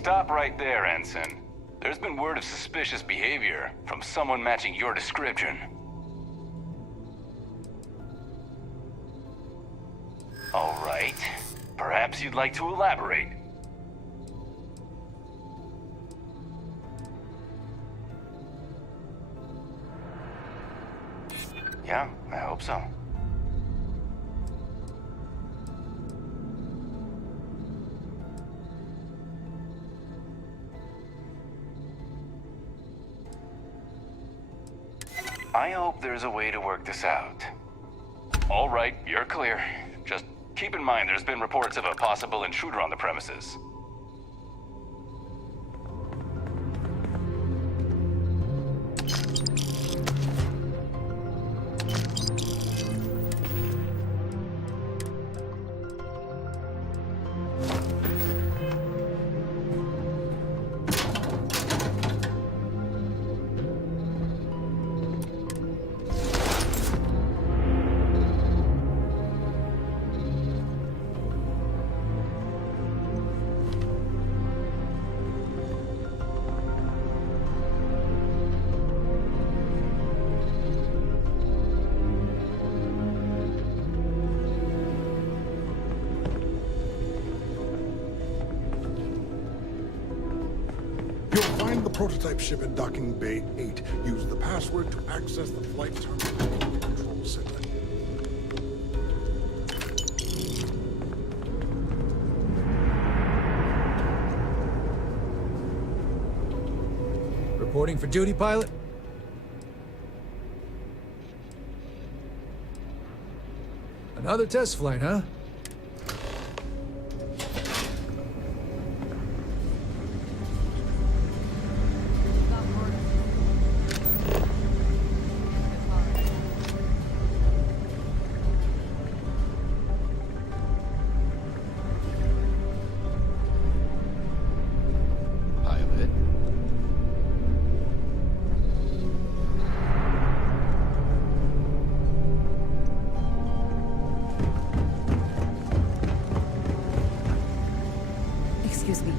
Stop right there, Ensign. There's been word of suspicious behavior from someone matching your description. All right. Perhaps you'd like to elaborate. Yeah, I hope so. I hope there's a way to work this out. All right, you're clear. Just keep in mind there's been reports of a possible intruder on the premises. Prototype ship in Docking Bay 8. Use the password to access the flight terminal control center. Reporting for duty, pilot? Another test flight, huh? Excuse me.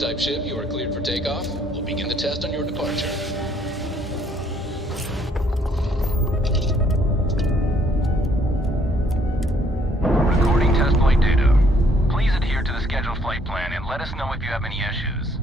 prototype ship, you are cleared for takeoff. We'll begin the test on your departure. Recording test flight data. Please adhere to the scheduled flight plan and let us know if you have any issues.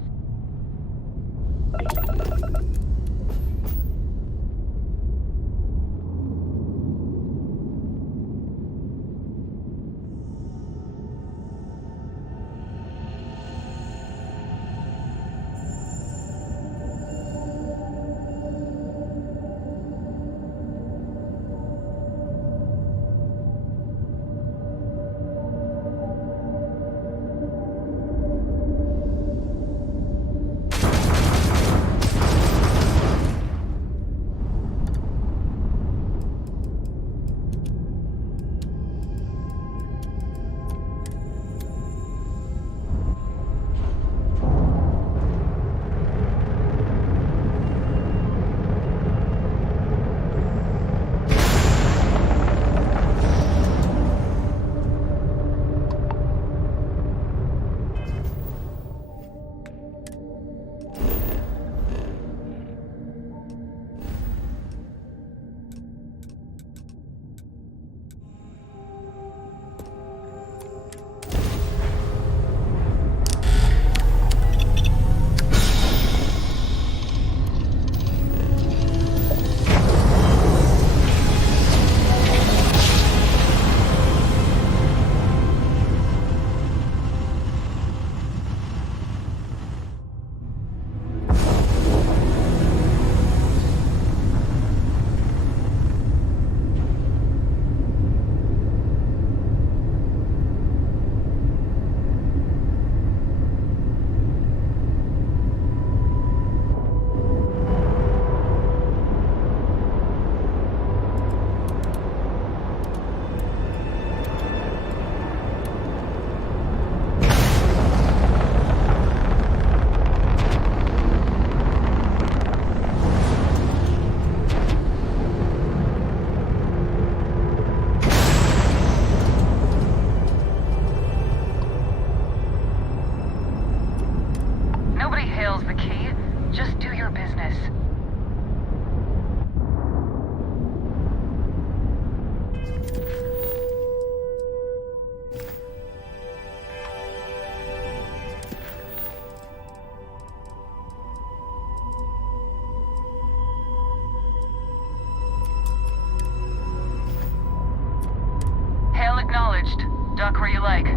Acknowledged. Dock where you like.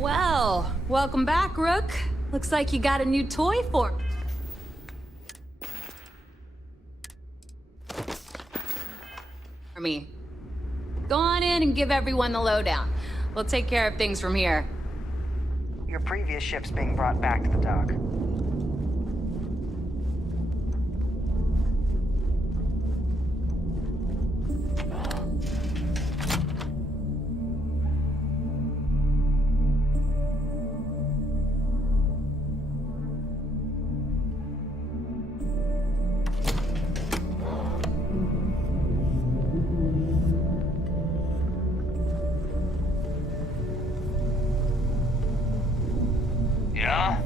Well. Welcome back, Rook. Looks like you got a new toy for me. Go on in and give everyone the lowdown. We'll take care of things from here. Your previous ship's being brought back to the dock. Yeah?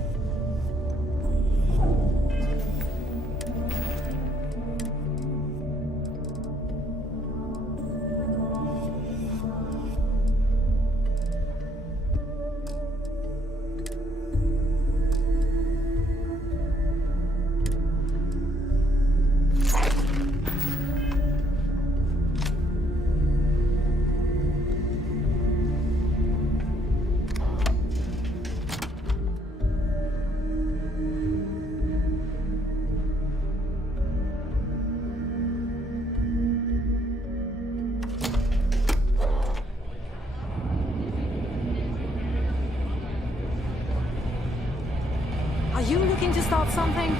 Are you looking to start something?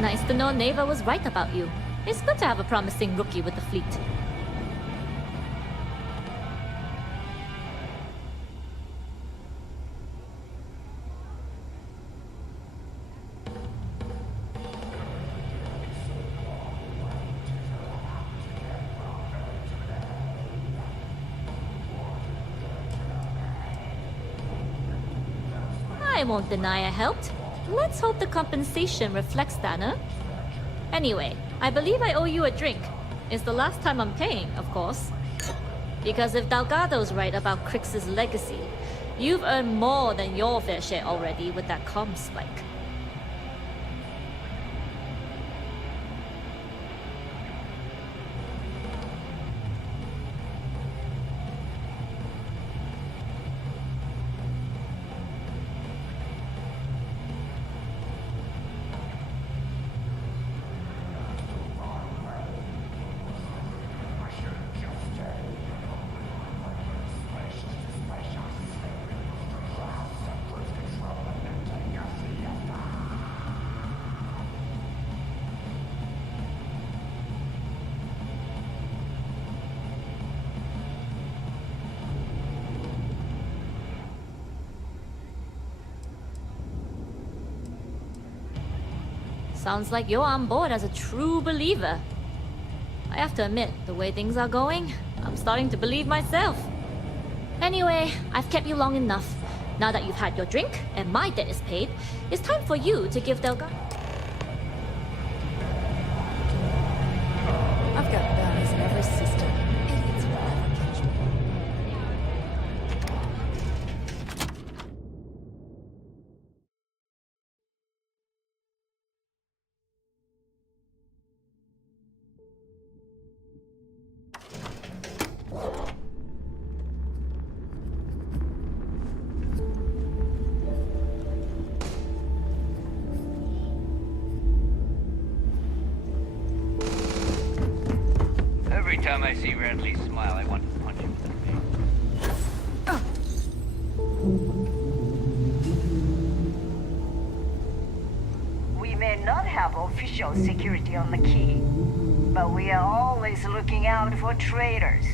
Nice to know 𝐁𝐴 was right about you. It's good to have a promising rookie with the fleet. I won't deny I helped. Let's hope the compensation reflects that, huh? Anyway, I believe I owe you a drink. It's the last time I'm paying, of course. Because if Delgado's right about Crix's legacy, you've earned more than your fair share already with that comm spike. Sounds like you're on board as a true believer. I have to admit, the way things are going, I'm starting to believe myself. Anyway, I've kept you long enough. Now that you've had your drink and my debt is paid, it's time for you to give Delgado. I've got bounties in every system. Idiots will never catch me. Every time I see Radley smile, I want to punch him in the face. We may not have official security on the key, but we are always looking out for traitors.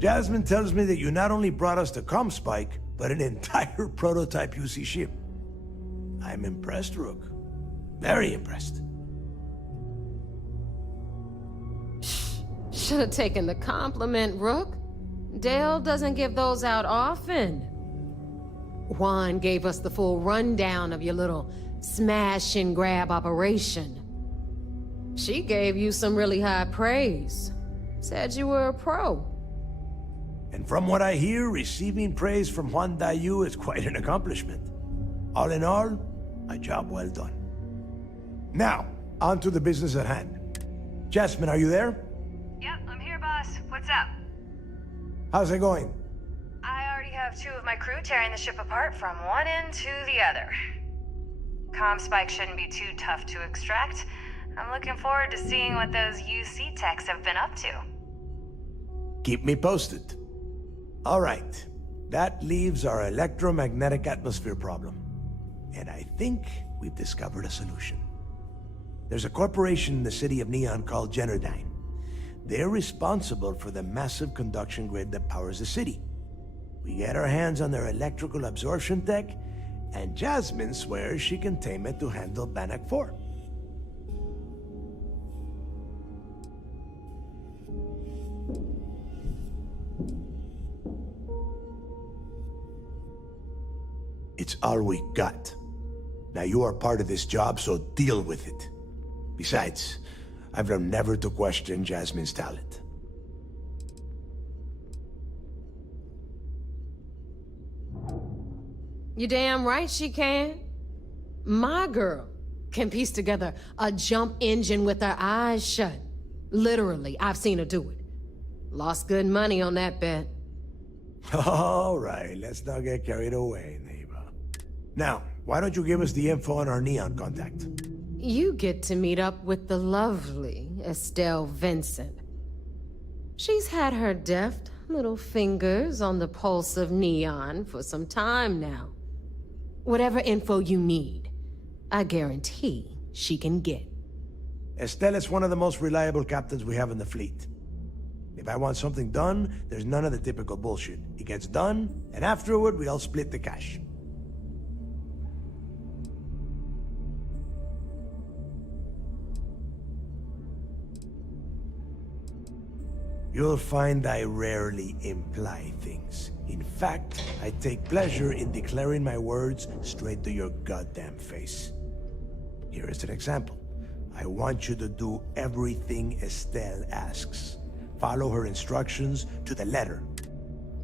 Jasmine tells me that you not only brought us the comm spike, but an entire prototype UC ship. I'm impressed, Rook. Very impressed. Should have taken the compliment, Rook. Dale doesn't give those out often. Juan gave us the full rundown of your little smash and grab operation. She gave you some really high praise. Said you were a pro. And from what I hear, receiving praise from Juan Dayu is quite an accomplishment. All in all, a job well done. Now, on to the business at hand. Jasmine, are you there? Yep, I'm here, boss. What's up? How's it going? I already have 2 of my crew tearing the ship apart from one end to the other. Comm spike shouldn't be too tough to extract. I'm looking forward to seeing what those UC techs have been up to. Keep me posted. All right, that leaves our electromagnetic atmosphere problem. And I think we've discovered a solution. There's a corporation in the city of Neon called Generdyne. They're responsible for the massive conduction grid that powers the city. We get our hands on their electrical absorption tech, and Jasmine swears she can tame it to handle Bannock 4. It's all we got. Now you are part of this job, so deal with it. Besides, I've learned never to question Jasmine's talent. You damn right she can. My girl can piece together a jump engine with her eyes shut. Literally, I've seen her do it. Lost good money on that bet. All right, let's not get carried away, neighbor. Now, why don't you give us the info on our Neon contact? You get to meet up with the lovely Estelle Vincent. She's had her deft little fingers on the pulse of Neon for some time now. Whatever info you need, I guarantee she can get. Estelle is one of the most reliable captains we have in the fleet. If I want something done, there's none of the typical bullshit. It gets done, and afterward, we all split the cash. You'll find I rarely imply things. In fact, I take pleasure in declaring my words straight to your goddamn face. Here is an example. I want you to do everything Estelle asks. Follow her instructions to the letter.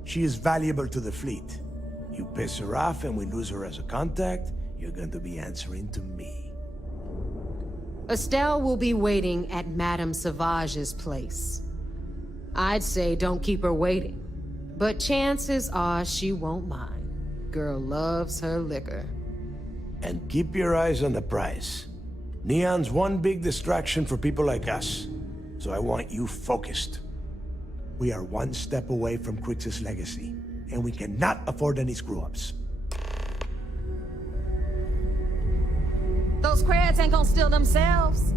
She is valuable to the fleet. You piss her off and we lose her as a contact, you're going to be answering to me. Estelle will be waiting at Madame Sauvage's place. I'd say don't keep her waiting, but chances are she won't mind. Girl loves her liquor. And keep your eyes on the prize. Neon's one big distraction for people like us, so I want you focused. We are one step away from Quick's legacy, and we cannot afford any screw-ups. Those crabs ain't gonna steal themselves.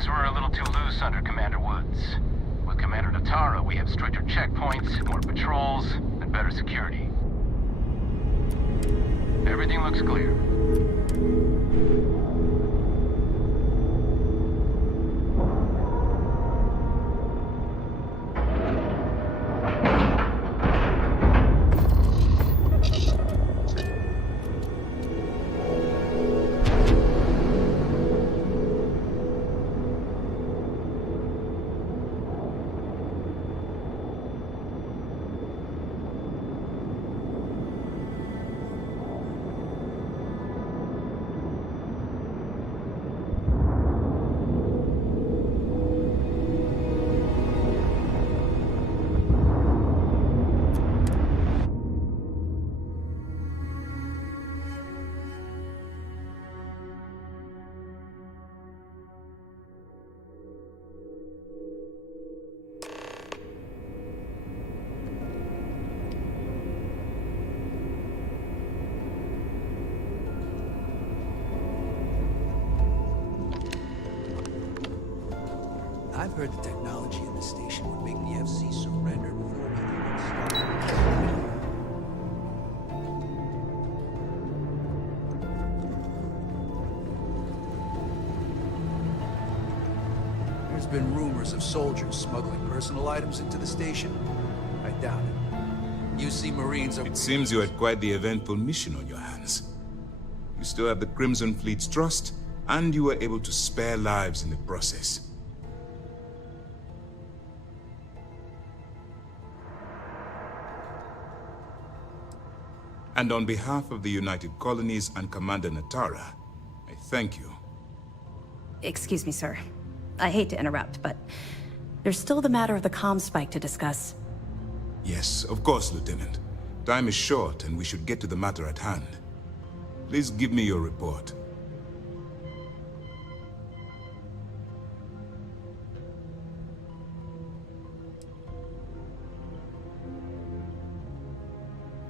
things were a little too loose under Commander Woods. With Commander Natara, we have stricter checkpoints, more patrols, and better security. Everything looks clear. I've heard the technology in the station would make the FC surrender before we even start. There's been rumors of soldiers smuggling personal items into the station. I doubt it. UC Marines are... It seems you had quite the eventful mission on your hands. You still have the Crimson Fleet's trust, and you were able to spare lives in the process. And on behalf of the United Colonies and Commander Natara, I thank you. Excuse me, sir. I hate to interrupt, but there's still the matter of the comm spike to discuss. Yes, of course, Lieutenant. Time is short, and we should get to the matter at hand. Please give me your report.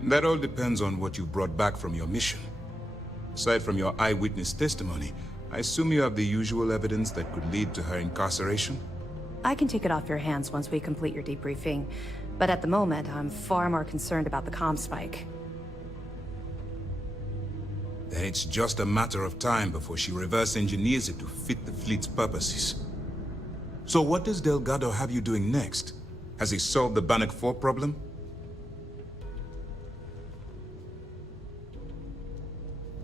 That all depends on what you brought back from your mission. Aside from your eyewitness testimony, I assume you have the usual evidence that could lead to her incarceration? I can take it off your hands once we complete your debriefing, but at the moment, I'm far more concerned about the comm spike. Then it's just a matter of time before she reverse engineers it to fit the fleet's purposes. So what does Delgado have you doing next? Has he solved the Bannock 4 problem?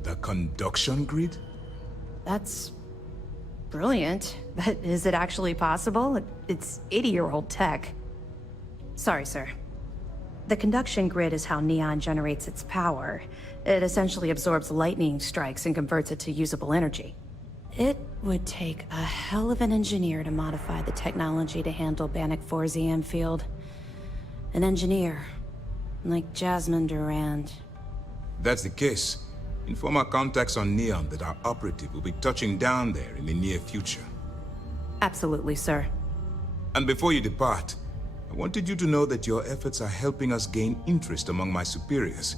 The conduction grid? That's brilliant, but is it actually possible? It's 80-year-old tech. Sorry, sir. The conduction grid is how Neon generates its power. It essentially absorbs lightning strikes and converts it to usable energy. It would take a hell of an engineer to modify the technology to handle Bannock 4's EM field. An engineer, like Jasmine Durand. That's the case. Inform our contacts on Neon that our operative will be touching down there in the near future. Absolutely, sir. And before you depart, I wanted you to know that your efforts are helping us gain interest among my superiors.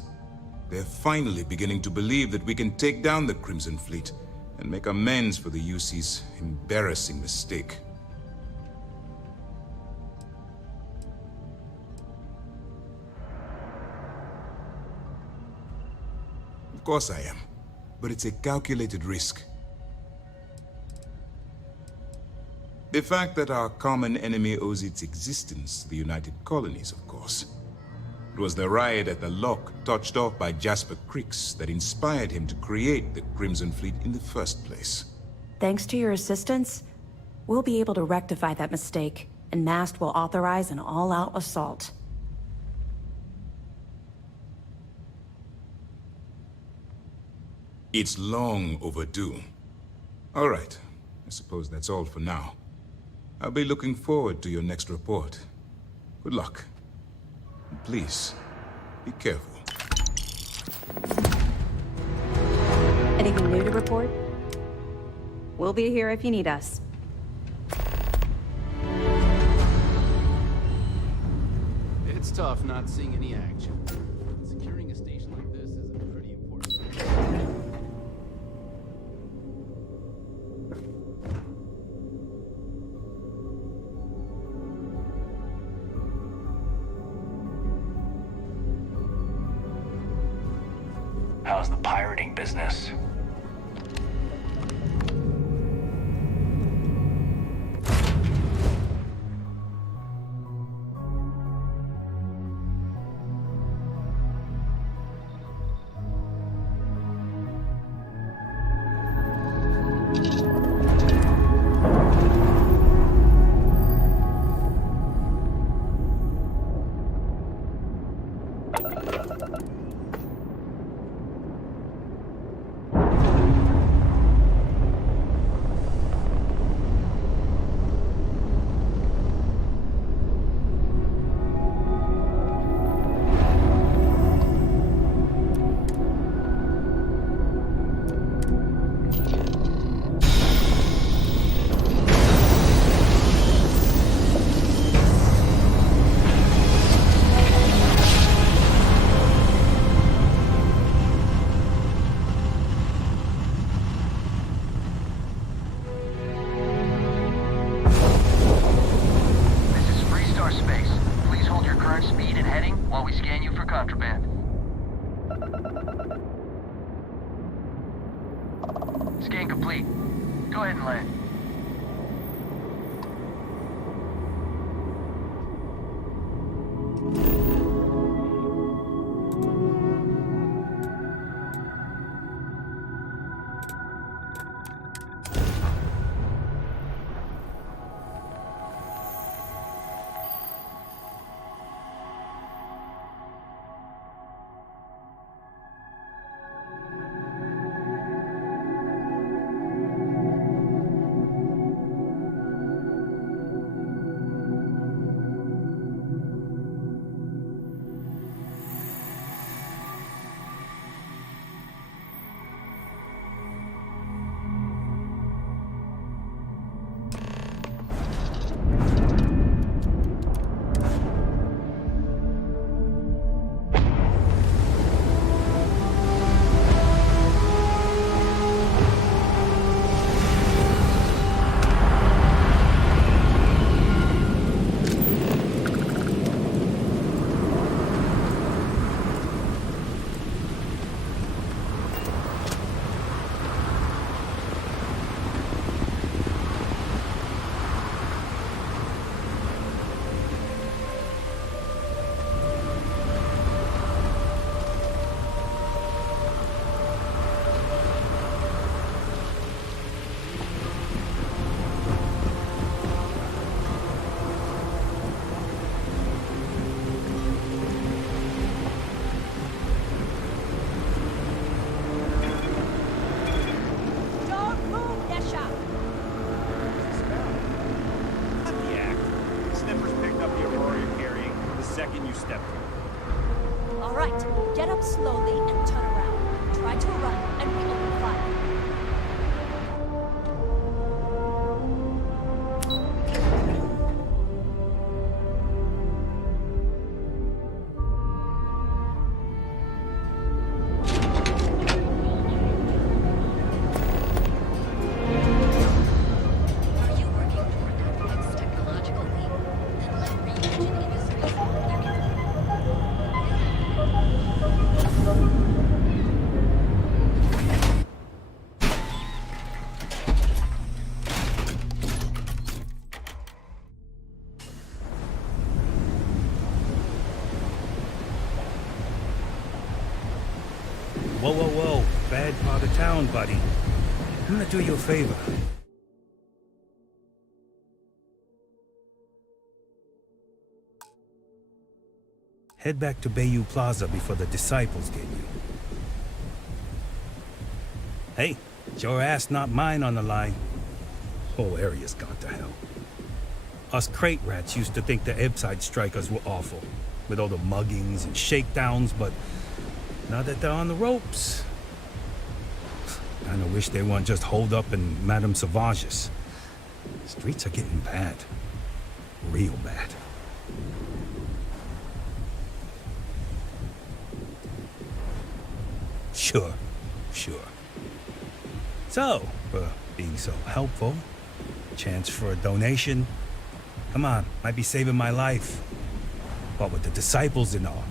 They're finally beginning to believe that we can take down the Crimson Fleet and make amends for the UC's embarrassing mistake. Of course I am, but it's a calculated risk. The fact that our common enemy owes its existence to the United Colonies, of course. It was the riot at the lock, touched off by Jasper Cricks, that inspired him to create the Crimson Fleet in the first place. Thanks to your assistance, we'll be able to rectify that mistake, and MAST will authorize an all-out assault. It's long overdue. All right, I suppose that's all for now. I'll be looking forward to your next report. Good luck. And please, be careful. Anything new to report? We'll be here if you need us. It's tough not seeing any action. Securing a station like this is a pretty important thing. business. Scan complete. Go ahead and land. All right, get up slowly and turn around. Try to run, and we open fire. Whoa, whoa, whoa. Bad part of town, buddy. I'm gonna do you a favor. Head back to Bayou Plaza before the Disciples get you. Hey, it's your ass, not mine on the line. Whole area's gone to hell. Us crate rats used to think the Ebbside strikers were awful, with all the muggings and shakedowns, but now that they're on the ropes, kinda wish they weren't just holed up in Madame Sauvage's. Streets are getting bad. Real bad. Sure. So, for being so helpful, chance for a donation. Come on, might be saving my life. What with the Disciples and all.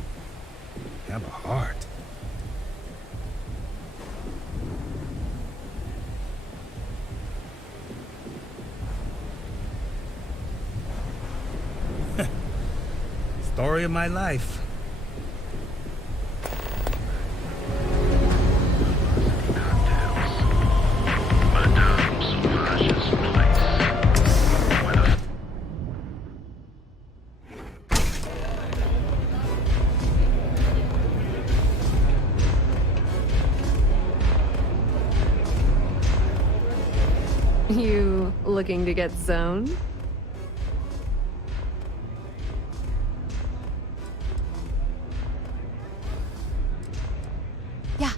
You have a heart. Story of my life. You looking to get zoned? Yeah,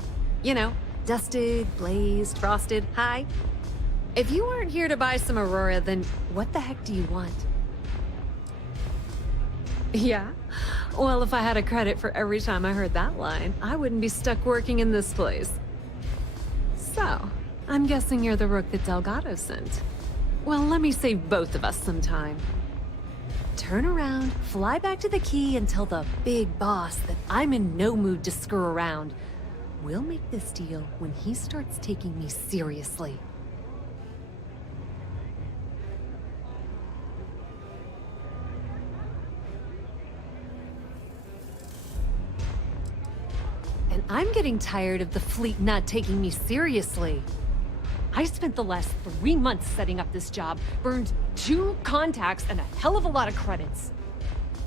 you know, dusted, glazed, frosted, high. If you aren't here to buy some Aurora, then what the heck do you want? Yeah? Well, if I had a credit for every time I heard that line, I wouldn't be stuck working in this place. So, I'm guessing you're the rook that Delgado sent. Well, let me save both of us some time. Turn around, fly back to the key, and tell the big boss that I'm in no mood to screw around. We'll make this deal when he starts taking me seriously. And I'm getting tired of the fleet not taking me seriously. I spent the last 3 months setting up this job, burned 2 contacts and a hell of a lot of credits.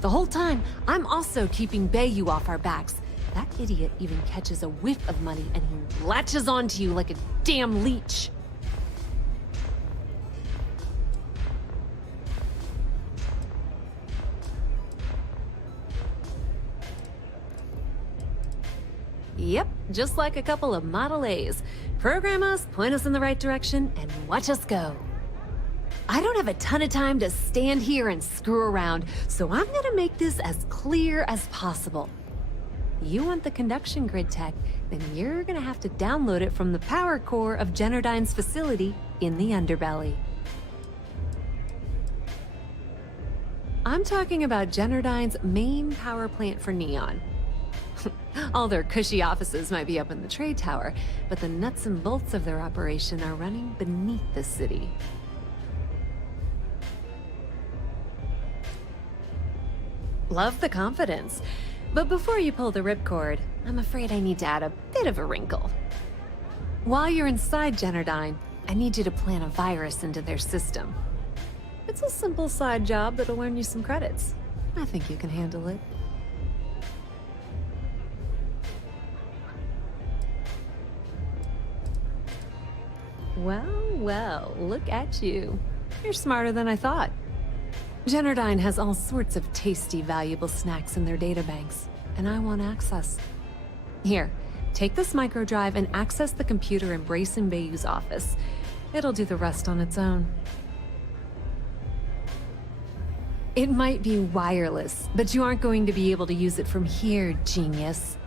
The whole time, I'm also keeping Bayu off our backs. That idiot even catches a whiff of money and he latches onto you like a damn leech. Yep, just like a couple of Model A's. Program us, point us in the right direction, and watch us go. I don't have a ton of time to stand here and screw around, so I'm gonna make this as clear as possible. You want the conduction grid tech, then you're gonna have to download it from the power core of Generdyne's facility in the underbelly. I'm talking about Generdyne's main power plant for Neon. All their cushy offices might be up in the trade tower, but the nuts and bolts of their operation are running beneath the city. Love the confidence, but before you pull the ripcord, I'm afraid I need to add a bit of a wrinkle. While you're inside Generdyne, I need you to plant a virus into their system. It's a simple side job that'll earn you some credits. I think you can handle it. Well, well, look at you. You're smarter than I thought. Generdyne has all sorts of tasty, valuable snacks in their databanks, and I want access. Here, take this microdrive and access the computer in Brace and Bayou's office. It'll do the rest on its own. It might be wireless, but you aren't going to be able to use it from here, genius.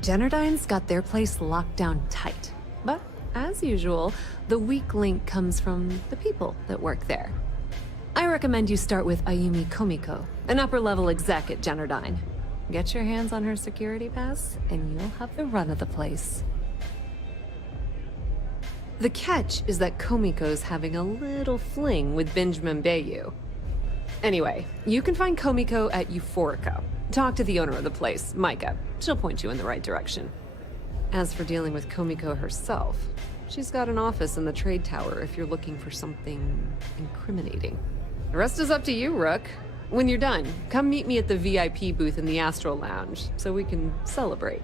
Generdyne's got their place locked down tight, but as usual, the weak link comes from the people that work there. I recommend you start with Ayumi Komiko, an upper-level exec at Generdyne. Get your hands on her security pass, and you'll have the run of the place. The catch is that Komiko's having a little fling with Benjamin Bayu. Anyway, you can find Komiko at Euphorica. Talk to the owner of the place, Micah. She'll point you in the right direction. As for dealing with Komiko herself, she's got an office in the trade tower if you're looking for something incriminating. The rest is up to you, Rook. When you're done, come meet me at the VIP booth in the Astral Lounge so we can celebrate.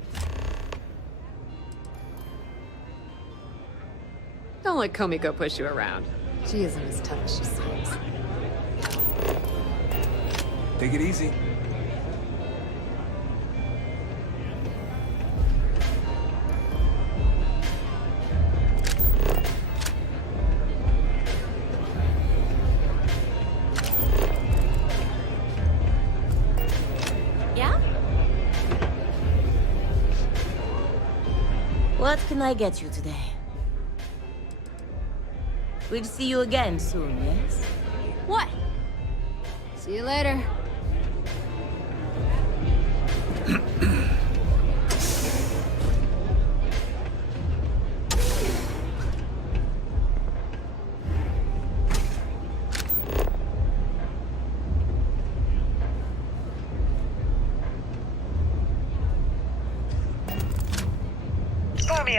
Don't let Komiko push you around. She isn't as tough as she seems. Take it easy. What can I get you today? We'll see you again soon, yes? What? See you later.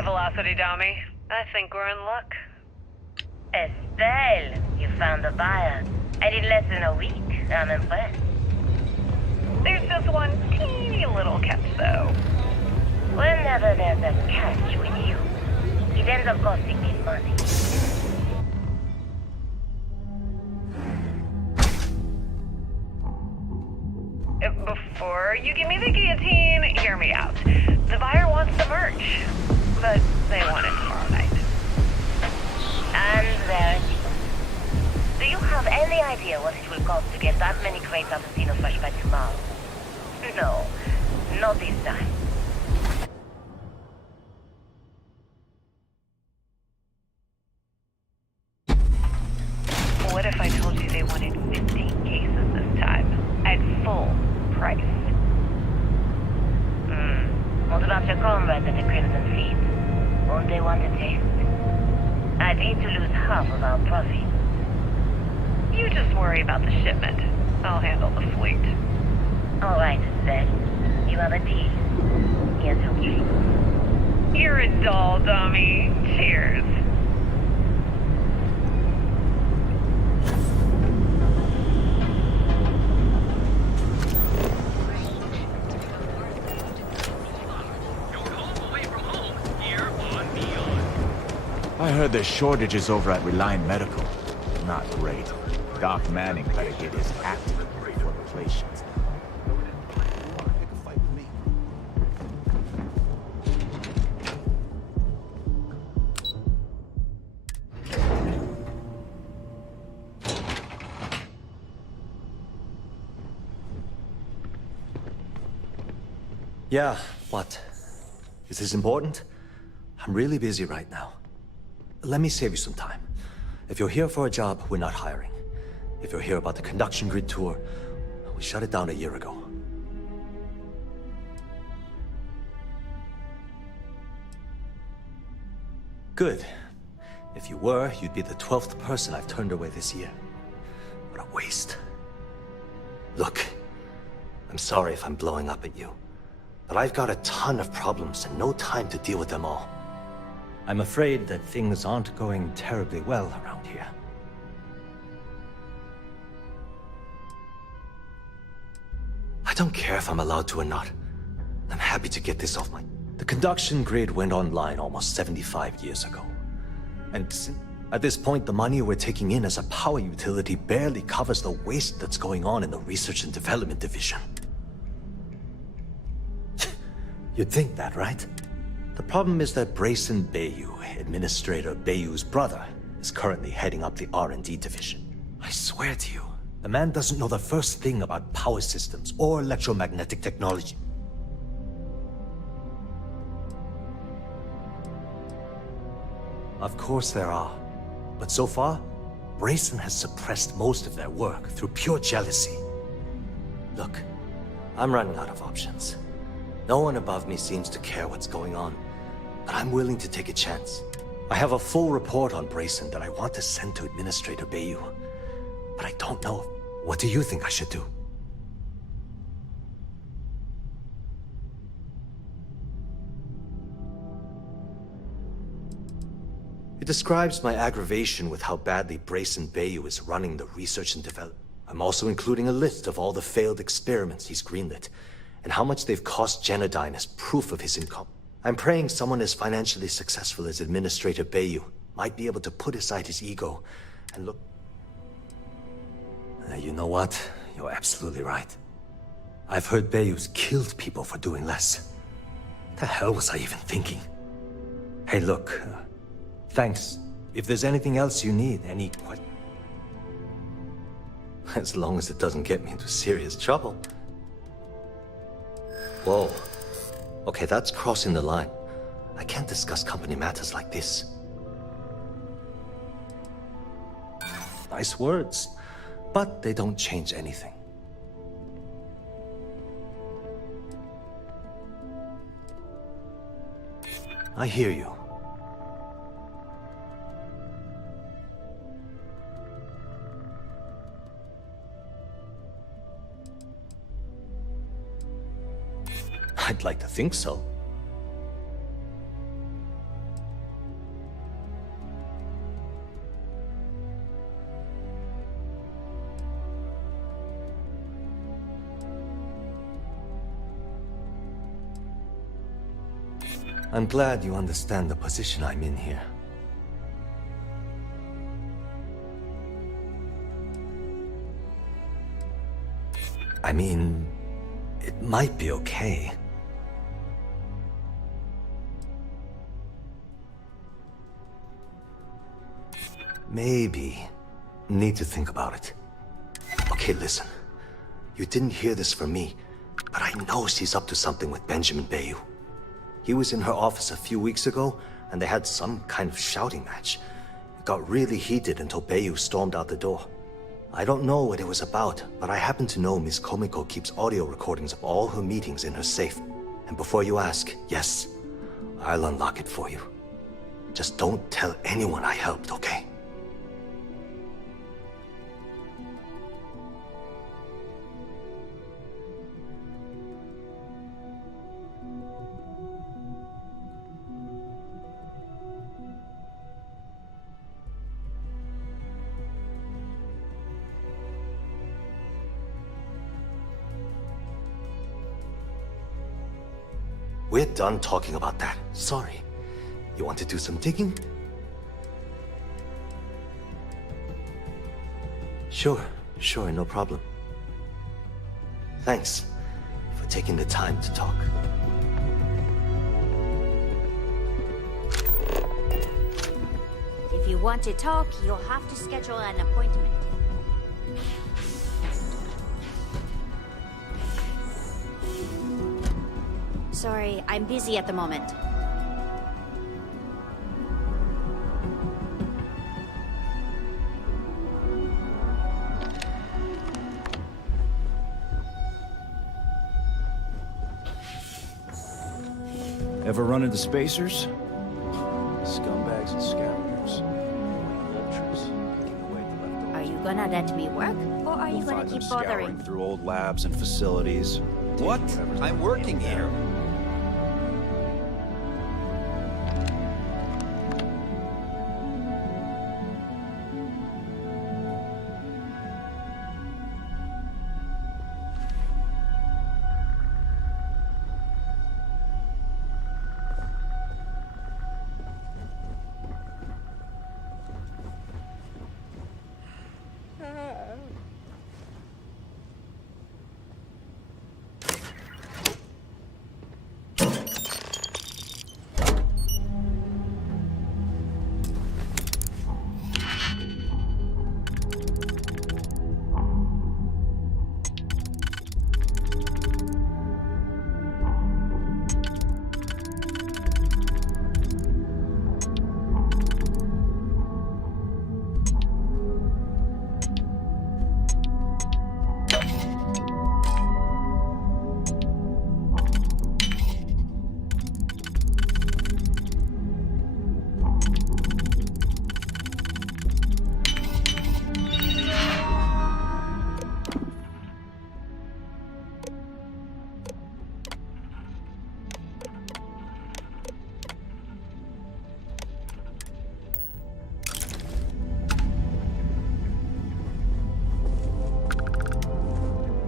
velocity, dummy. I think we're in luck. Estelle, you found a buyer. I did less than a week. I'm impressed. There's just one teeny little catch, though. Whenever there's a catch with you, it ends up costing me money. Before you give me the guillotine, hear me out. The buyer wants the merch, but they want it tomorrow night. And there it is. Do you have any idea what it will cost to get that many crates out of Xenofresh by tomorrow? No, not this time. What if I told you they wanted 15 cases this time, at full price? What about your comrades at the Crimson Fleet? Won't they want a taste? I'd hate to lose half of our profit. You just worry about the shipment. I'll handle the fleet. All right, then. You have a deal. Here's your drink. You're a doll, dummy. Cheers. I heard there's shortages over at Reliant Medical. Not great. Doc Manning better get his act together before the place shuts down. Yeah, what? Is this important? I'm really busy right now. Let me save you some time. If you're here for a job, we're not hiring. If you're here about the conduction grid tour, we shut it down a year ago. Good. If you were, you'd be the 12th person I've turned away this year. What a waste. Look, I'm sorry if I'm blowing up at you, but I've got a ton of problems and no time to deal with them all. I'm afraid that things aren't going terribly well around here. I don't care if I'm allowed to or not. I'm happy to get this off my... The conduction grid went online almost 75 years ago. And at this point, the money we're taking in as a power utility barely covers the waste that's going on in the research and development division. You'd think that, right? The problem is that Brayson 𝐂𝐲𝐲, Administrator 𝐂𝐲𝐲's brother, is currently heading up the R&D division. I swear to you, the man doesn't know the first thing about power systems or electromagnetic technology. Of course there are, but so far, Brayson has suppressed most of their work through pure jealousy. Look, I'm running out of options. No one above me seems to care what's going on, but I'm willing to take a chance. I have a full report on Brayson that I want to send to Administrator 𝐂𝐲𝐲, but I don't know. What do you think I should do? It describes my aggravation with how badly Brayson 𝐂𝐲𝐲 is running the research and development. I'm also including a list of all the failed experiments he's greenlit, and how much they've cost Genodyne as proof of his income. I'm praying someone as financially successful as Administrator 𝐂𝐲𝐲 might be able to put aside his ego and look... You know what? You're absolutely right. I've heard 𝐂𝐲𝐲's killed people for doing less. What the hell was I even thinking? Hey, look, thanks. If there's anything else you need, any questions... As long as it doesn't get me into serious trouble. Whoa. Okay, that's crossing the line. I can't discuss company matters like this. Nice words, but they don't change anything. I hear you. I'd like to think so. I'm glad you understand the position I'm in here. I mean, it might be okay. Maybe need to think about it. Okay, listen. You didn't hear this from me, but I know she's up to something with Benjamin Bayou. He was in her office a few weeks ago, and they had some kind of shouting match. It got really heated until Bayou stormed out the door. I don't know what it was about, but I happen to know Miss Komiko keeps audio recordings of all her meetings in her safe. And before you ask, yes, I'll unlock it for you. Just don't tell anyone I helped, okay? We're done talking about that. Sorry. You want to do some digging? Sure, no problem. Thanks for taking the time to talk. If you want to talk, you'll have to schedule an appointment. Sorry, I'm busy at the moment. Ever run into spacers? Scumbags and scavengers. Vultures. Are you gonna let me work, or are you gonna keep bothering? Scouring through old labs and facilities. What? I'm working here.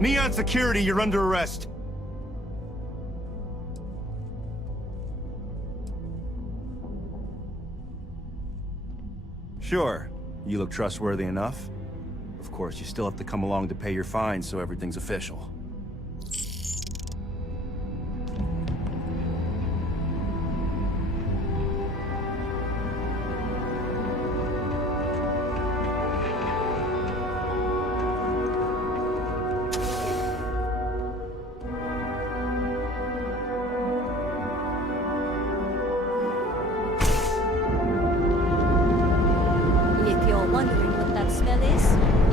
Neon Security, you're under arrest. Sure. You look trustworthy enough. Of course, you still have to come along to pay your fine, so everything's official. Wondering what that smell is?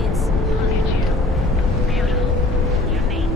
It's Look at you. Beautiful. You need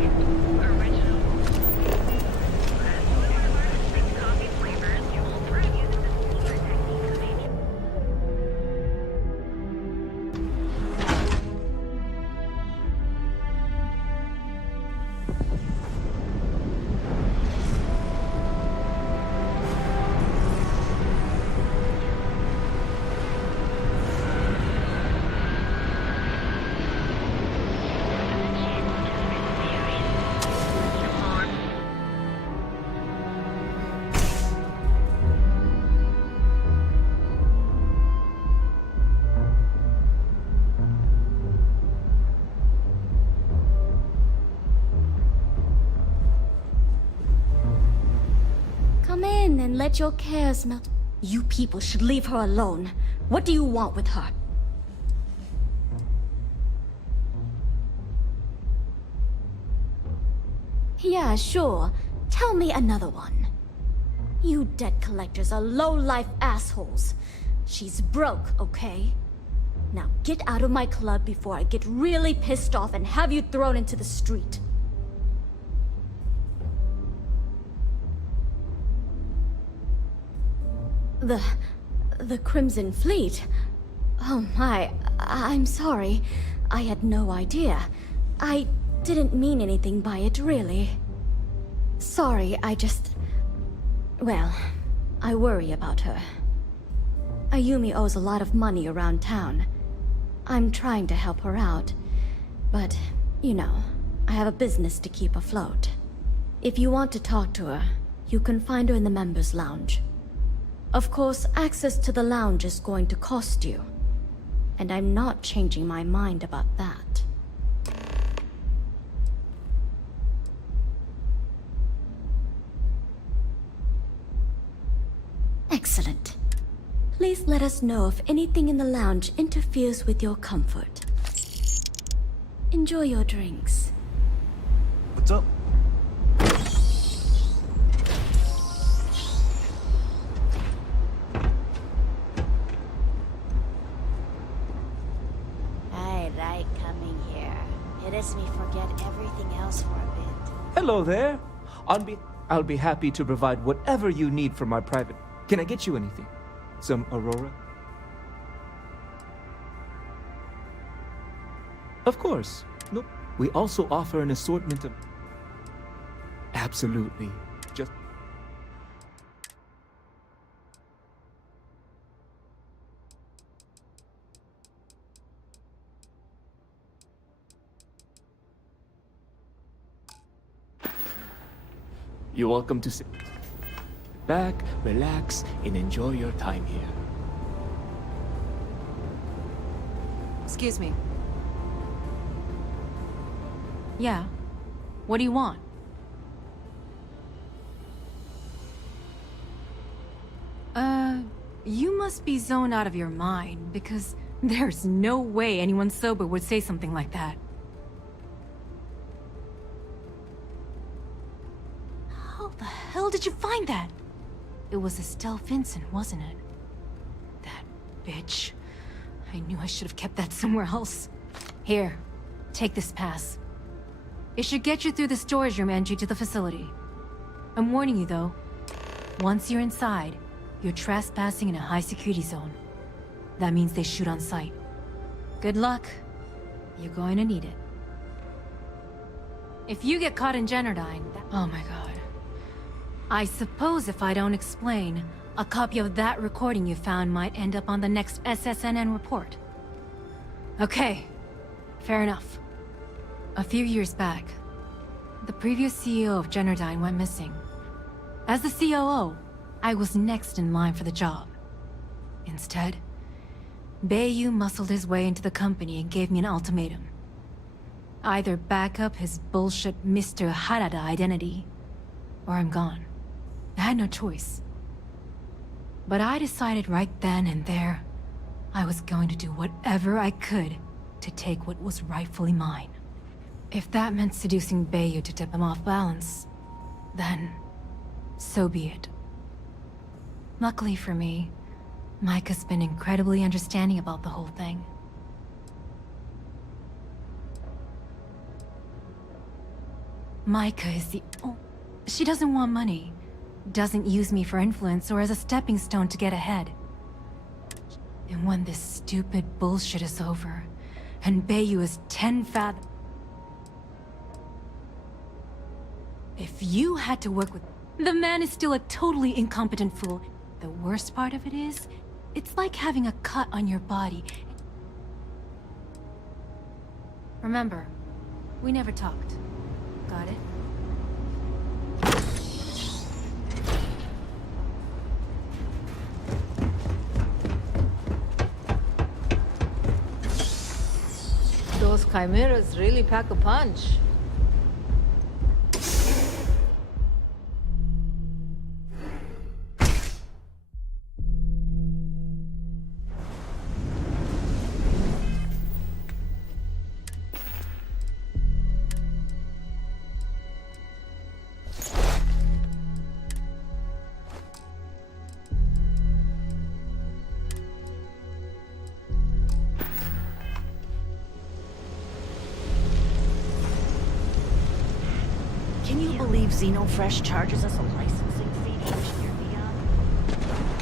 and let your cares melt. You people should leave her alone. What do you want with her? Yeah, sure. Tell me another one. You debt collectors are low-life assholes. She's broke, okay? Now get out of my club before I get really pissed off and have you thrown into the street. The Crimson Fleet? Oh my, I'm sorry. I had no idea. I didn't mean anything by it, really. Sorry, well, I worry about her. Ayumi owes a lot of money around town. I'm trying to help her out, but, you know, I have a business to keep afloat. If you want to talk to her, you can find her in the members' lounge. Of course, access to the lounge is going to cost you, and I'm not changing my mind about that. Excellent. Please let us know if anything in the lounge interferes with your comfort. Enjoy your drinks. What's up? Right, coming here. It lets me forget everything else for a bit. Hello there. I'll be happy to provide whatever you need for my private... Can I get you anything? Some Aurora? Of course. Look, we also offer an assortment of... Absolutely. Just... You're welcome to sit back, relax, and enjoy your time here. Excuse me. Yeah. What do you want? You must be zoned out of your mind, because there's no way anyone sober would say something like that. How the hell did you find that? It was Estelle Vincent, wasn't it? That bitch. I knew I should have kept that somewhere else. Here, take this pass. It should get you through the storage room entry to the facility. I'm warning you though. Once you're inside, you're trespassing in a high-security zone. That means they shoot on sight. Good luck. You're going to need it. If you get caught in Generdyne, oh my god. I suppose if I don't explain, a copy of that recording you found might end up on the next SSNN report. Okay, fair enough. A few years back, the previous CEO of Generdyne went missing. As the COO, I was next in line for the job. Instead, BOWGUN muscled his way into the company and gave me an ultimatum. Either back up his bullshit Mr. Harada identity, or I'm gone. I had no choice. But I decided right then and there, I was going to do whatever I could to take what was rightfully mine. If that meant seducing BOWGUN to tip him off balance, then so be it. Luckily for me, Mike has been incredibly understanding about the whole thing. Micah is the... Oh, she doesn't want money. Doesn't use me for influence or as a stepping stone to get ahead. And when this stupid bullshit is over, and BOWGUN is 10 fathoms... If you had to work with... The man is still a totally incompetent fool. The worst part of it is, it's like having a cut on your body. Remember, we never talked. Got it? Those chimeras really pack a punch. Can you believe Xenofresh charges us a licensing fee to engineer Beyond?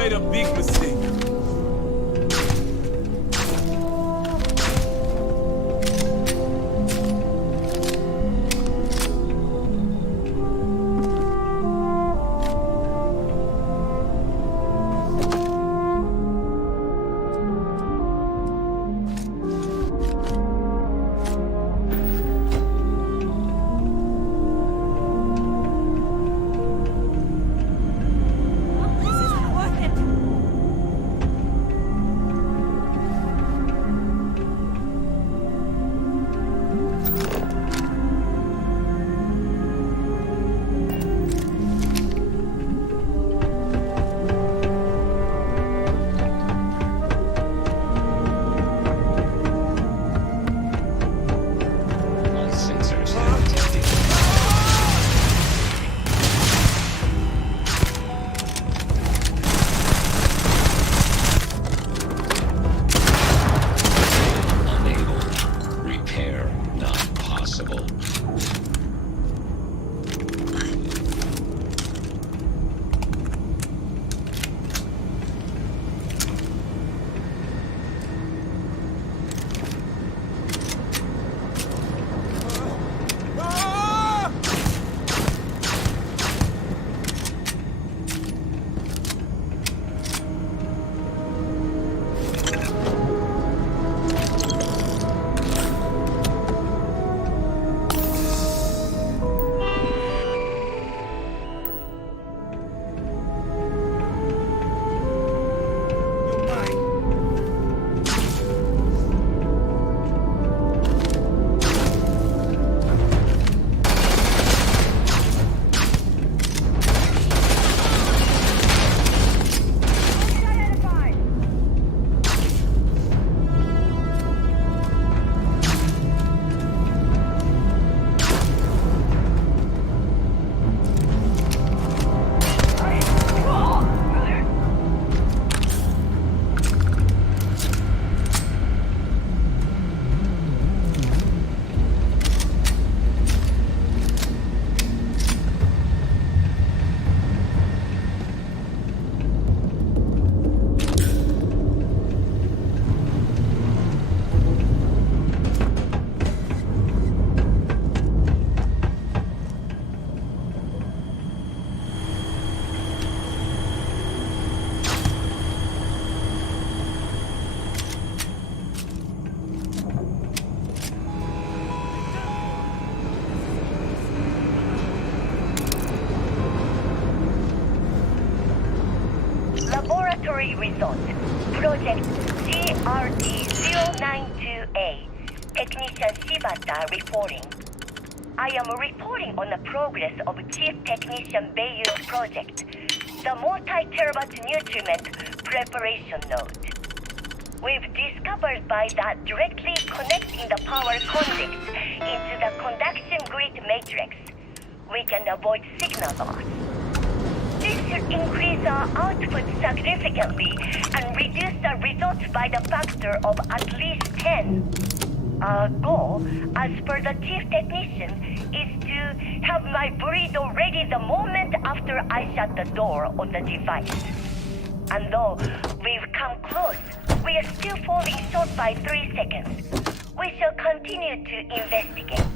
made a big mistake. laboratory result. Project CRD-092A. Technician Shibata reporting. I am reporting on the progress of Chief Technician 𝐂𝐢𝐧𝐝 project, the multi-terabyte nutriment preparation node. We've discovered by that directly connecting the power conducts into the conduction grid matrix, we can avoid signal loss. This should increase our output significantly and reduce the results by the factor of at least 10. Our goal, as per the chief technician, is to have my burrito ready the moment after I shut the door on the device. And though we've come close, we are still falling short by 3 seconds. We shall continue to investigate.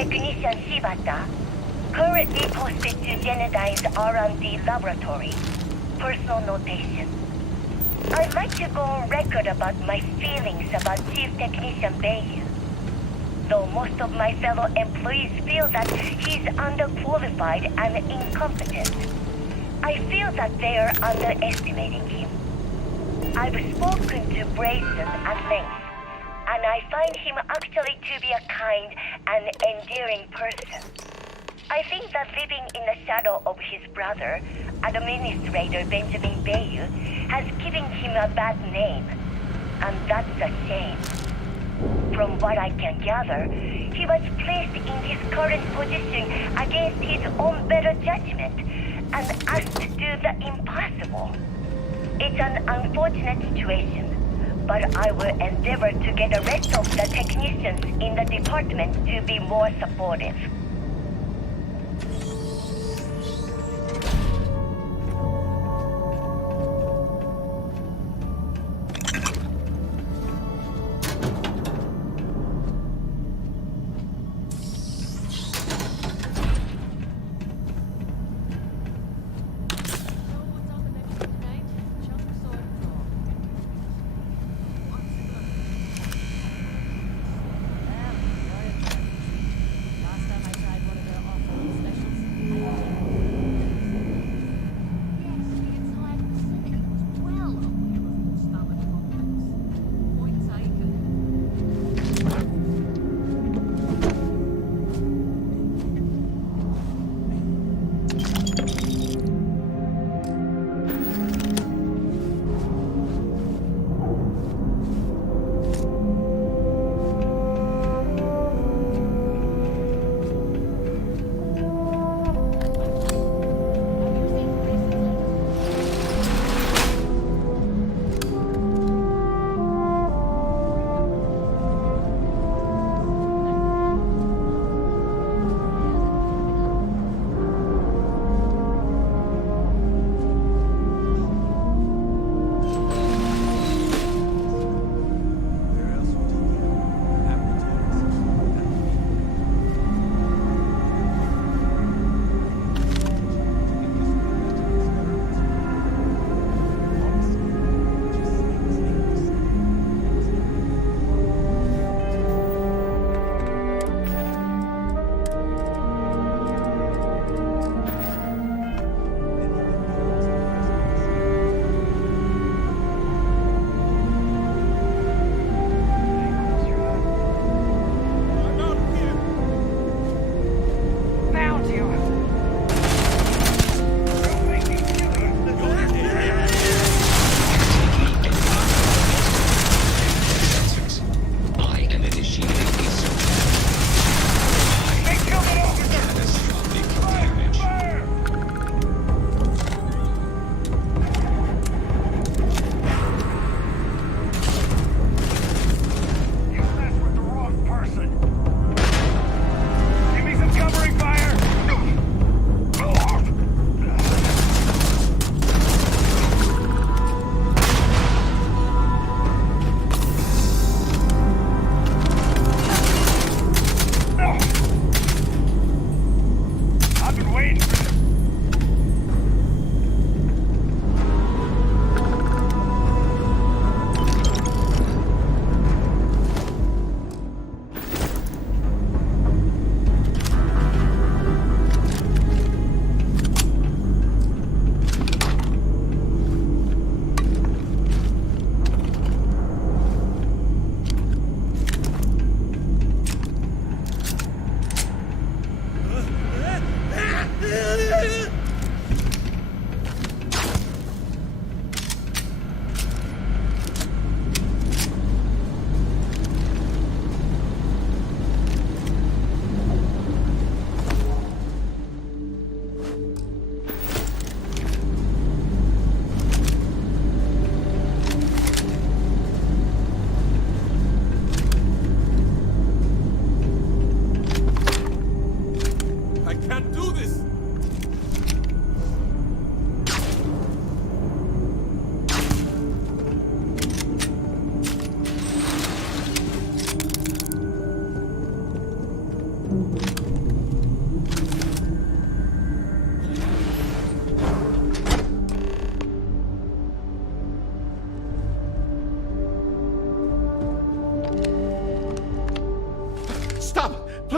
Technician Shibata, currently posted to Genodyne's R&D laboratory. Personal notation. I'd like to go on record about my feelings about Chief Technician 𝐂𝐢𝐬. Though most of my fellow employees feel that he's underqualified and incompetent, I feel that they are underestimating him. I've spoken to Brayson at length, and I find him actually to be a kind and endearing person. I think that living in the shadow of his brother, Administrator Benjamin 𝐂𝐢𝐬, has given him a bad name, and that's a shame. From what I can gather, he was placed in his current position against his own better judgment and asked to do the impossible. It's an unfortunate situation, but I will endeavor to get the rest of the technicians in the department to be more supportive.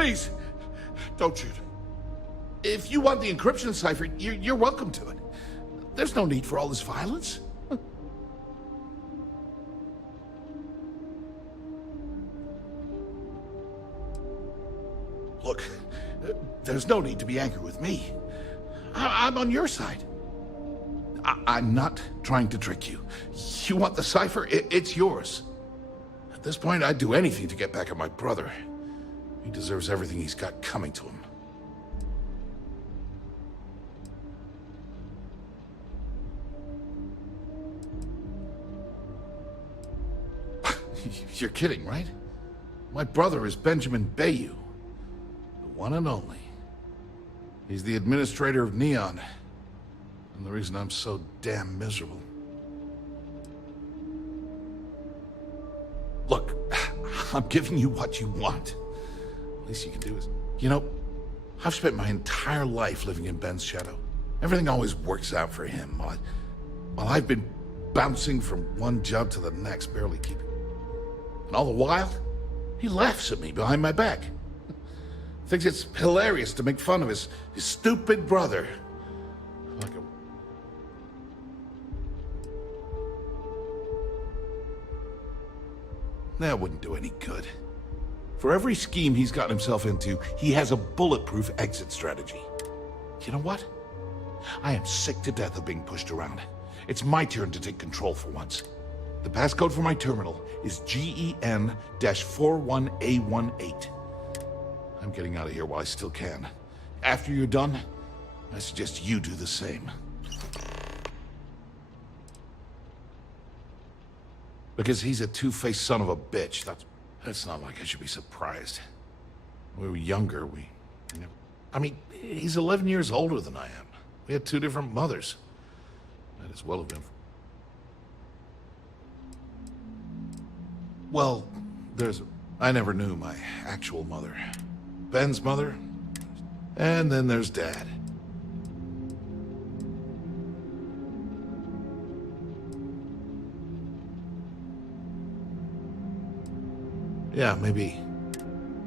Please, don't shoot. If you want the encryption cipher, you're welcome to it. There's no need for all this violence. Look, there's no need to be angry with me. I'm on your side. I'm not trying to trick you. You want the cipher? It's yours. At this point, I'd do anything to get back at my brother. He deserves everything he's got coming to him. You're kidding, right? My brother is Benjamin 𝐂𝐢𝐻, the one and only. He's the administrator of Neon, and the reason I'm so damn miserable. Look, I'm giving you what you want. The least you can do is... You know, I've spent my entire life living in Ben's shadow. Everything always works out for him, while I've been bouncing from one job to the next, barely keeping. And all the while, he laughs at me behind my back. Thinks it's hilarious to make fun of his stupid brother. Like a... That wouldn't do any good. For every scheme he's gotten himself into, he has a bulletproof exit strategy. You know what? I am sick to death of being pushed around. It's my turn to take control for once. The passcode for my terminal is GEN-41A18. I'm getting out of here while I still can. After you're done, I suggest you do the same. Because he's a two-faced son of a bitch. That's not like I should be surprised. When we were younger, I mean, he's 11 years older than I am. We had two different mothers. Might as well have been. Well, I never knew my actual mother. Ben's mother, and then there's Dad. Yeah, maybe.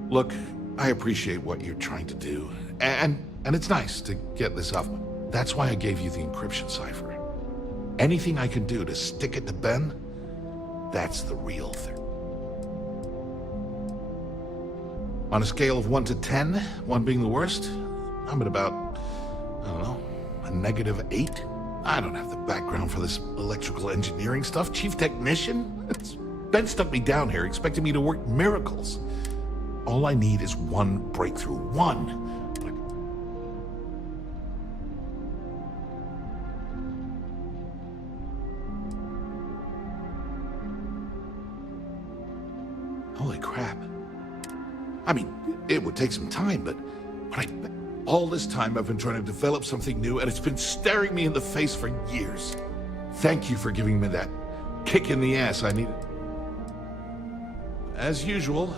Look, I appreciate what you're trying to do, and it's nice to get this off. That's why I gave you the encryption cipher. Anything I can do to stick it to Ben, that's the real thing. On a scale of 1 to 10, 1 being the worst, I'm at about, I don't know, a -8. I don't have the background for this electrical engineering stuff. Chief technician? Ben stuck me down here expecting me to work miracles. All I need is one breakthrough. One. Holy crap. I mean, it would take some time, but all this time I've been trying to develop something new, and it's been staring me in the face for years. Thank you for giving me that kick in the ass I needed. As usual,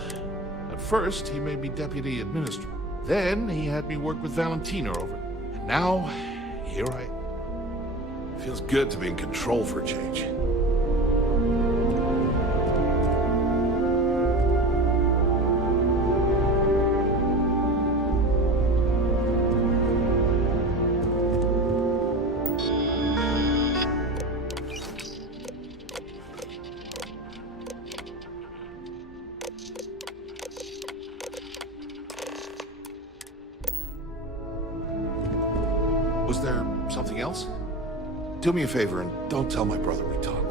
at first he made me deputy administrator. Then he had me work with Valentina over it. And now, here I am. Feels good to be in control for a change. Was there something else? Do me a favor and don't tell my brother we talked.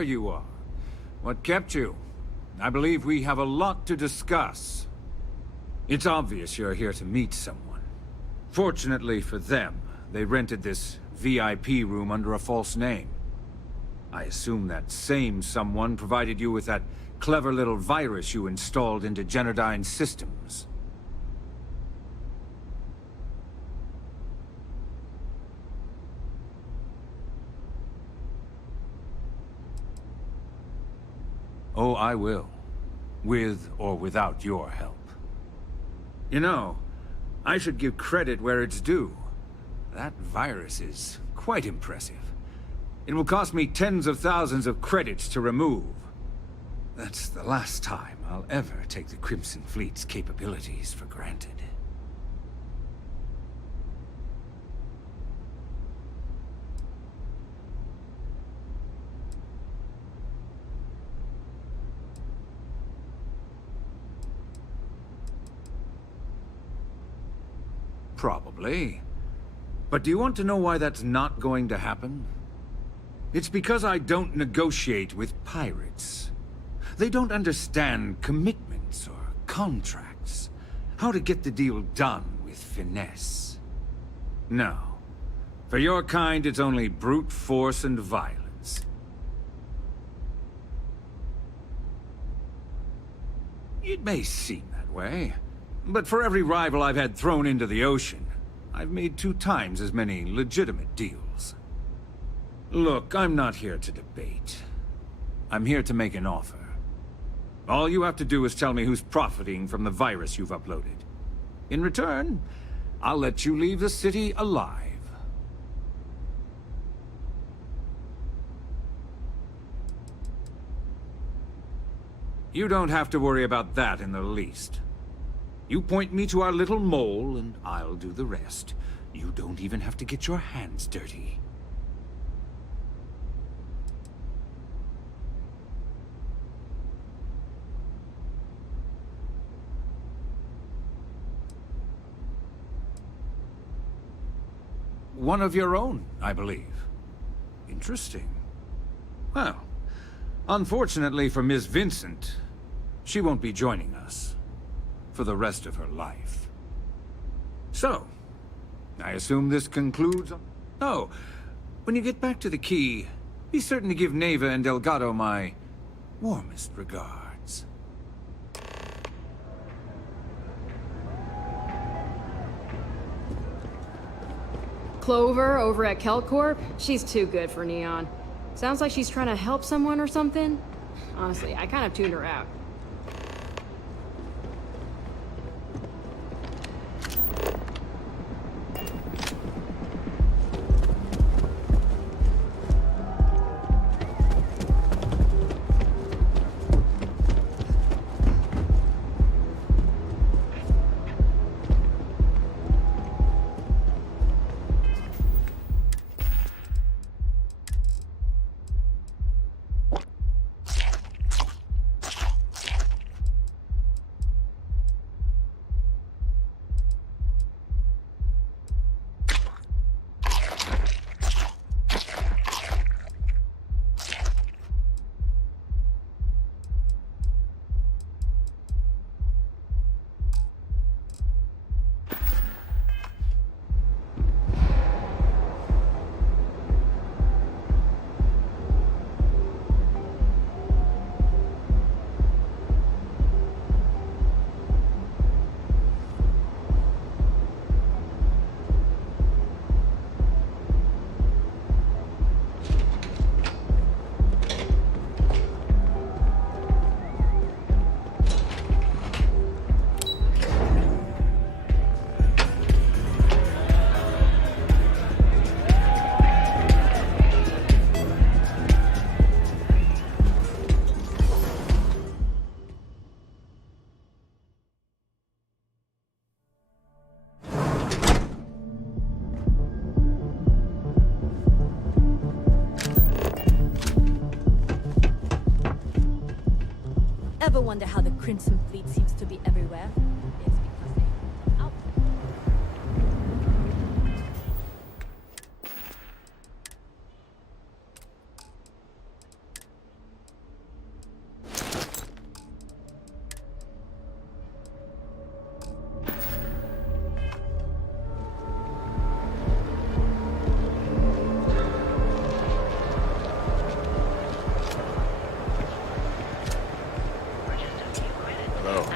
there you are. What kept you? I believe we have a lot to discuss. It's obvious you're here to meet someone. Fortunately for them, they rented this VIP room under a false name. I assume that same someone provided you with that clever little virus you installed into Generdyne's systems. Oh, I will. With or without your help. You know, I should give credit where it's due. That virus is quite impressive. It will cost me tens of thousands of credits to remove. That's the last time I'll ever take the Crimson Fleet's capabilities for granted. Probably. But do you want to know why that's not going to happen? It's because I don't negotiate with pirates. They don't understand commitments or contracts. How to get the deal done with finesse. No. For your kind, it's only brute force and violence. It may seem that way. But for every rival I've had thrown into the ocean, I've made 2 times as many legitimate deals. Look, I'm not here to debate. I'm here to make an offer. All you have to do is tell me who's profiting from the virus you've uploaded. In return, I'll let you leave the city alive. You don't have to worry about that in the least. You point me to our little mole, and I'll do the rest. You don't even have to get your hands dirty. One of your own, I believe. Interesting. Well, unfortunately for Miss Vincent, she won't be joining us for the rest of her life. So, I assume this concludes... Oh, when you get back to the key, be certain to give Neva and Delgado my warmest regards. Clover over at 𝐂𝐡𝐚𝐭𝐆𝐲? She's too good for Neon. Sounds like she's trying to help someone or something. Honestly, I kind of tuned her out. Ever wonder how the Crimson Fleet seems to be everywhere? It's because they... Ow. Hello.